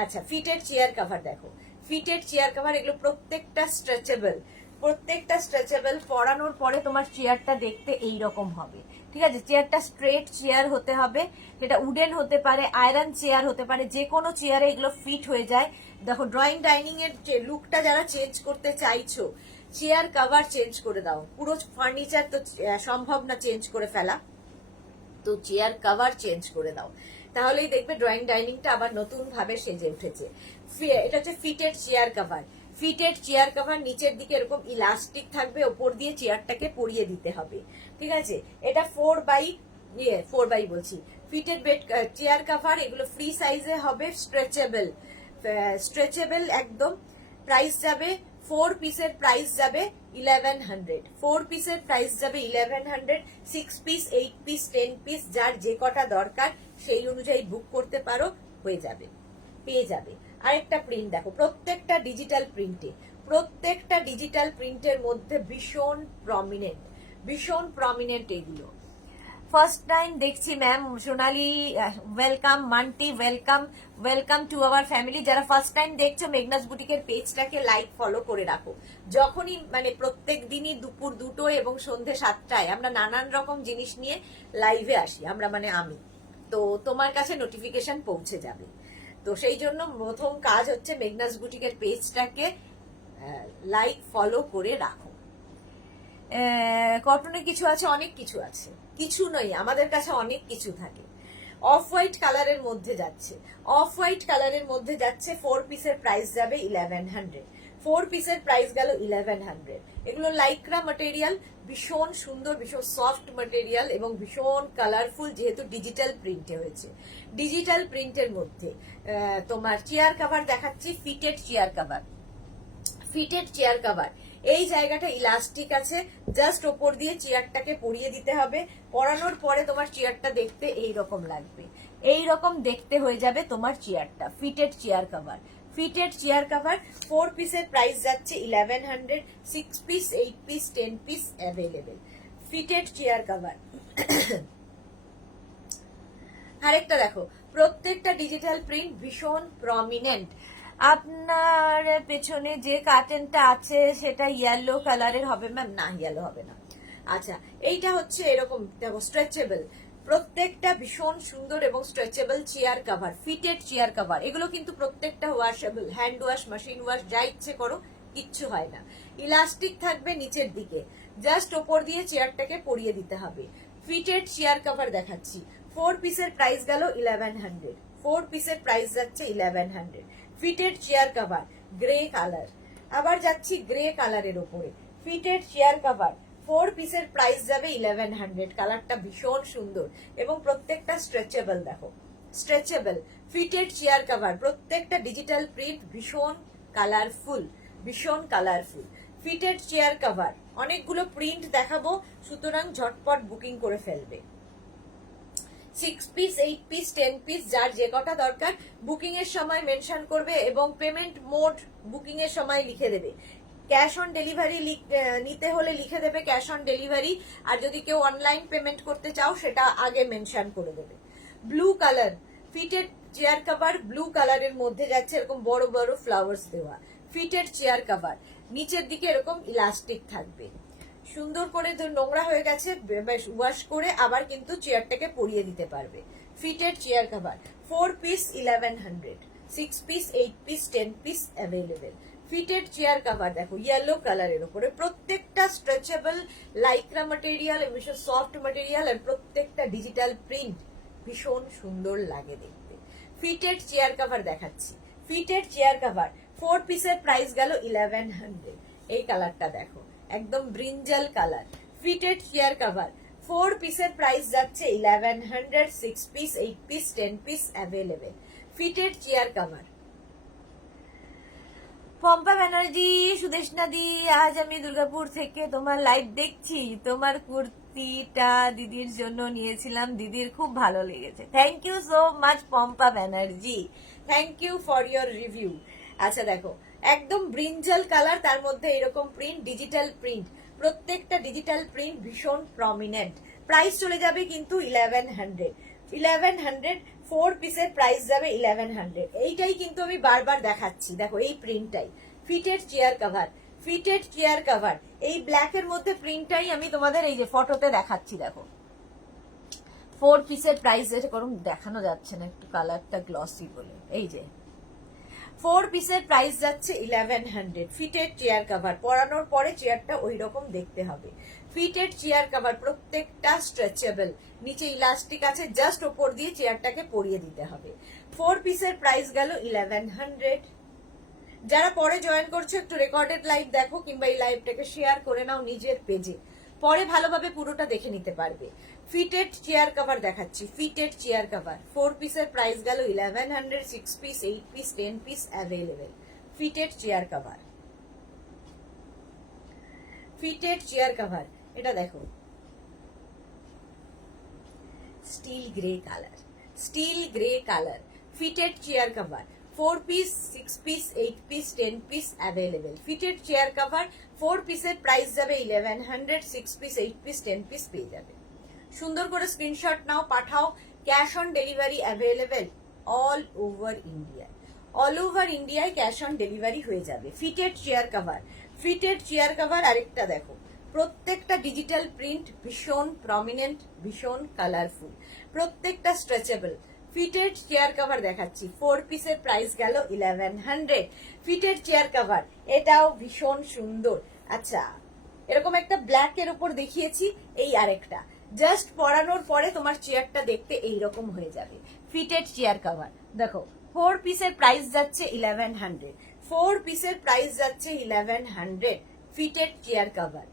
আচ্ছা ফিটেড চেয়ার কভার দেখো, ফিটেড চেয়ার কভার এগুলো প্রত্যেকটা স্ট্রেচেবল, প্রত্যেকটা স্ট্রেচেবল। পরানোর পরে তোমার চেয়ারটা দেখতে এইরকম হবে। ঠিক আছে, চেয়ারটা স্ট্রেট চেয়ার হতে হবে, যেটা উডেন হতে পারে, আয়রন চেয়ার হতে পারে, যে কোনো চেয়ারে এগুলো ফিট হয়ে যায়। দেখো ড্রয়িং ডাইনিং এর যে লুকটা যারা চেঞ্জ করতে চাইছো, চেয়ার কভার চেঞ্জ করে দাও। পুরো ফার্নিচার তো সম্ভব না চেঞ্জ করে ফেলা, তো চেয়ার কভার চেঞ্জ করে দাও, তাহলেই দেখবে ড্রয়িং ডাইনিংটা আবার নতুন ভাবে সেজে উঠেছে। এটা হচ্ছে fitted chair cover. Fitted chair cover নিচের দিকে এরকম ইলাস্টিক থাকবে, ওপর দিয়ে চেয়ারটাকে পরিয়ে দিতে হবে। ঠিক আছে, এটা 4x বলছি, ফিটেড বেড চেয়ার কভার, এগুলো ফ্রি সাইজে হবে, স্ট্রেচেবল, স্ট্রেচেবল একদম। প্রাইস যাবে 4 পিসের প্রাইস যাবে 1100, 4 পিসের প্রাইস যাবে 1100, 6 পিস 8 পিস 10 পিস যার যে কটা দরকার সেই অনুযায়ী বুক করতে পারো, হয়ে যাবে, পেয়ে যাবে। আরেকটা প্রিন্ট দেখো, প্রত্যেকটা ডিজিটাল প্রিন্টে, প্রত্যেকটা ডিজিটাল প্রিন্টের মধ্যে ভীষণ প্রমিনেন্ট, ভীষণ প্রমিনেন্ট এগুলো। ফার্স্ট টাইম দেখছি ma'am, Sonali welcome, Manti welcome, welcome to our family. যারা ফার্স্ট টাইম দেখছো মেঘনাস বুটিকের পেজটাকে লাইক ফলো করে রাখো। যখনই মানে প্রত্যেক দিনই দুপুর 2টো এবং সন্ধ্যে 7টায় আমরা নানান রকম জিনিস নিয়ে লাইভে আসি, আমরা মানে আমি, তো তোমার কাছে নোটিফিকেশন পৌঁছে যাবে। তো সেই জন্য প্রথম কাজ হচ্ছে মেঘনাস বুটিকের পেজটাকে লাইক ফলো করে রাখো। কটনে কিছু আছে, অনেক কিছু আছে, কিছু নয় আমাদের কাছে অনেক কিছু থাকে। অফ হোয়াইট কালারের মধ্যে যাচ্ছে, অফ হোয়াইট কালারের মধ্যে যাচ্ছে, 4 পিসের প্রাইস যাবে 1100, 4 পিসের প্রাইস গেল 1100। এগুলো লাইক্রা ম্যাটেরিয়াল, ভীষণ সুন্দর, ভীষণ সফট ম্যাটেরিয়াল এবং ভীষণ কালারফুল, যেহেতু ডিজিটাল প্রিন্টে হয়েছে। ডিজিটাল প্রিন্টের মধ্যে তোমার চেয়ার কাভার দেখাচ্ছি, fitted chair cover. Fitted chair cover, এই জায়গাটা ইলাস্টিক আছে, জাস্ট ওপর দিয়ে চেয়ারটাকে পরিয়ে দিতে হবে। পরানোর পরে তোমার চেয়ারটা দেখতে এই রকম লাগবে, এই রকম দেখতে হয়ে যাবে তোমার চেয়ারটা। Fitted chair cover, fitted chair cover 4 পিসের প্রাইস যাচ্ছে 1100, 6 piece, 8 piece, 10 piece available. Fitted chair cover. আরেকটা দেখো, প্রত্যেকটা ডিজিটাল প্রিন্ট ভীষণ প্রমিনেন্ট। আপনার পেছনে যে কার্টেনটা আছে সেটা ইয়েলো কালারের হবে ম্যাম? না, ইয়েলো হবে না। আচ্ছা, এইটা হচ্ছে এরকম দেখো, স্ট্রেচেবল, প্রত্যেকটা ভীষণ সুন্দর এবং stretchable chair cover, fitted chair cover. এগুলো কিন্তু প্রত্যেকটা washable, hand wash, machine wash, যা ইচ্ছে করো, কিচ্ছু হয় না। ইলাস্টিক থাকবে নিচের দিকে, জাস্ট ওপর দিয়ে চেয়ারটাকে পরিয়ে দিতে হবে। ফিটেড চেয়ার কাভার দেখাচ্ছি, 4 পিসের প্রাইস গেল 1100, 4 পিসের প্রাইস যাচ্ছে 1100। Fitted chair cover, grey colour. আবার যাচ্ছি গ্রে কালারের ওপরে, ফিটেড চেয়ার কাভার 4 পিসের প্রাইস যাবে 1100। কালারটা ভীষণ সুন্দর এবং প্রত্যেকটা স্ট্রেচেবল, দেখো স্ট্রেচেবল। ফিটেড চেয়ার কাভার, প্রত্যেকটা ডিজিটাল প্রিন্ট, ভীষণ কালারফুল, ভীষণ কালারফুল। ফিটেড চেয়ার কাভার, অনেকগুলো প্রিন্ট দেখাবো, সুতরাং ঝটপট বুকিং করে ফেলবে। 6 পিস, 8 পিস, 10 পিস, যার যে কটা দরকার বুকিং এর সময় মেনশন করবে এবং পেমেন্ট মোড বুকিং এর সময় লিখে দেবে। ক্যাশ অন ডেলিভারি নিতে হলে লিখে দেবে ক্যাশ অন ডেলিভারি, আর যদি কেউ অনলাইন পেমেন্ট করতে চাও সেটা আগে মেনশন করে দেবে। Blue colour, fitted chair cover, blue কালারের মধ্যে যাচ্ছে এরকম বড় বড় ফ্লাওয়ার্স দেওয়া। ফিটেড চেয়ার কাভার, নিচের দিকে এরকম ইলাস্টিক থাকবে। সুন্দর করে নোংরা হয়ে গেছে, ওয়াশ করে আবার কিন্তু চেয়ারটাকে পরিয়ে দিতে পারবে। Fitted chair cover 4 piece 1100, 6 piece, 8 piece, 10 piece available. Fitted chair cover দেখো, ইয়েলো কালারের উপরে, প্রত্যেকটা স্ট্রেচেবল লাইক্রা ম্যাটেরিয়াল, ভীষণ সফট ম্যাটেরিয়াল, আর প্রত্যেকটা ডিজিটাল প্রিন্ট, ভীষণ সুন্দর লাগে দেখতে। ফিটেড চেয়ার কাভার দেখাচ্ছি, ফিটেড চেয়ার কাভার 4 পিসের প্রাইস গেল 1100। এই কালারটা দেখো, একদম brinjal colour. Fitted chair cover 4 পিসের প্রাইস যাচ্ছে 1100, 6 piece, 8 piece, 10 piece available. Fitted chair cover. Pampa Banerjee, Sudeshna di, আজ আমি দুর্গাপুর থেকে তোমার লাইভ দেখছি। তোমার কুর্তিটা দিদির জন্য নিয়েছিলাম, দিদির খুব ভালো লেগেছে। Thank you so much Pompa Banerjee, thank you for your review. আচ্ছা দেখো, একদম ব্রিঞ্জাল কালার, তার মধ্যে এরকম প্রিন্ট, ডিজিটাল প্রিন্ট, প্রত্যেকটা ডিজিটাল প্রিন্ট ভীষণ প্রমিনেন্ট। প্রাইস চলে যাবে কিন্তু 1100, 1100। 4 পিসের প্রাইস যাবে 1100। এইটাই কিন্তু আমি বারবার দেখাচ্ছি, দেখো এই প্রিন্টটাই। Fitted chair cover, fitted chair cover, এই ব্ল্যাক এর মধ্যে প্রিন্টটাই আমি তোমাদের এই যে ফটোতে দেখাচ্ছি, দেখো 4 পিসের প্রাইস, যেটা করুন দেখানো যাচ্ছে না, একটু কালারটা গ্লসি বলে, এই যে 4 পিসের প্রাইস যাচ্ছে 1100। ফিটেড চেয়ার কাভার, পরানোর পরে চেয়ারটা ওই রকম দেখতে হবে। ফিটেড চেয়ার কাভার, প্রত্যেকটা স্ট্রেচেবল, নিচে ইলাস্টিক আছে, জাস্ট ওপর দিয়ে চেয়ারটাকে পরিয়ে দিতে হবে। 4 পিসের প্রাইস গেল 1100। যারা পরে জয়েন করছে একটু রেকর্ডেড লাইভ দেখো, কিংবা এই লাইভটাকে শেয়ার করে নাও নিজের পেজে, পরে ভালোভাবে পুরোটা দেখে নিতে পারবে। ফিটেড চেয়ার কাভার দেখাচ্ছি, ফিটেড চেয়ার কাভার 4 পিসের প্রাইস গেল 1100, 6 piece, 8 piece, 10 piece available. Fitted chair cover, fitted chair cover, এটা দেখো still grey colour, still grey colour. Fitted chair cover 4 piece, 6 piece, 8 piece, 10 piece available. Fitted chair cover 4 পিসের price যাবে 1100, 6 piece, 8 piece, 10 piece পেয়ে যাবে। সুন্দর করে screenshot নাও, পাঠাও। Cash on delivery available all over India, all over ইন্ডিয়ায় cash on delivery হয়ে যাবে। Fitted chair cover, fitted chair cover, আরেকটা দেখো, প্রত্যেকটা ডিজিটাল প্রিন্ট ভীষণ প্রমিনেন্ট, ভীষণ কালারফুল, প্রত্যেকটা স্ট্রেচেবল। ফিটেড চেয়ার কাভার দেখাচ্ছি, 4 পিসের প্রাইস গেল 1100। ফিটেড চেয়ার কাভার, এটাও ভীষণ সুন্দর। আচ্ছা, এরকম একটা ব্ল্যাক এর উপর দেখিয়েছি, এই আরেকটা, জাস্ট পরানোর পরে তোমার চেয়ারটা দেখতে এইরকম হয়ে যাবে। ফিটেড চেয়ার কাভার দেখো, 4 পিসের প্রাইস যাচ্ছে 1100, 4 পিসের প্রাইস যাচ্ছে 1100। Fitted chair cover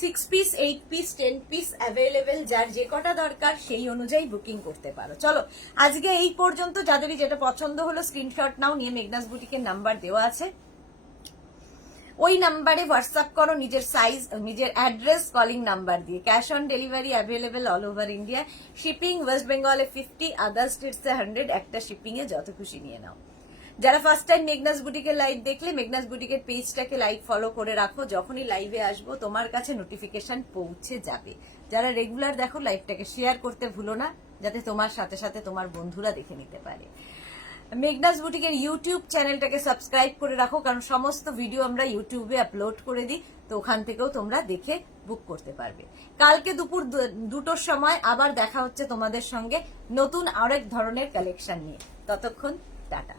6 piece 8 piece 10 piece available, যার যে কটা দরকার সেই অনুযায়ী বুকিং করতে পারো। চলো আজকে এই পর্যন্ত, যাদেরই যেটা পছন্দ হলো স্ক্রিনশট নাও, নিয়ে মেঘনাস বুটিকের নাম্বার দেওয়া আছে, ওই নাম্বারে হোয়াটসঅ্যাপ করো নিজের সাইজ, নিজের অ্যাড্রেস, কলিং নাম্বার দিয়ে। Cash on delivery available all over India. Shipping West বেঙ্গলে 50, আদার স্টেটসে 100, একটা শিপিং এ যত খুশি নিয়ে নাও। যারা ফার্স্ট টাইম মেঘনাস বুটিকের লাইভ দেখলে, মেঘনাস বুটিকের পেজটাকে লাইক ফলো করে রাখো, যখনই লাইভে আসবো তোমার কাছে নোটিফিকেশন পৌঁছে যাবে। যারা রেগুলার দেখো, লাইভটাকে শেয়ার করতে ভুলো না, যাতে তোমার সাথে সাথে তোমার বন্ধুরা দেখে নিতে পারে। মেঘনাস বুটিকের ইউটিউব চ্যানেলটাকে সাবস্ক্রাইব করে রাখো, কারণ সমস্ত ভিডিও আমরা ইউটিউবে আপলোড করে দিই, তো ওখান থেকেও তোমরা দেখে বুক করতে পারবে। কালকে দুপুর 2টোর সময় আবার দেখা হচ্ছে তোমাদের সঙ্গে নতুন আরেক ধরনের কালেকশন নিয়ে। ততক্ষণ টাটা।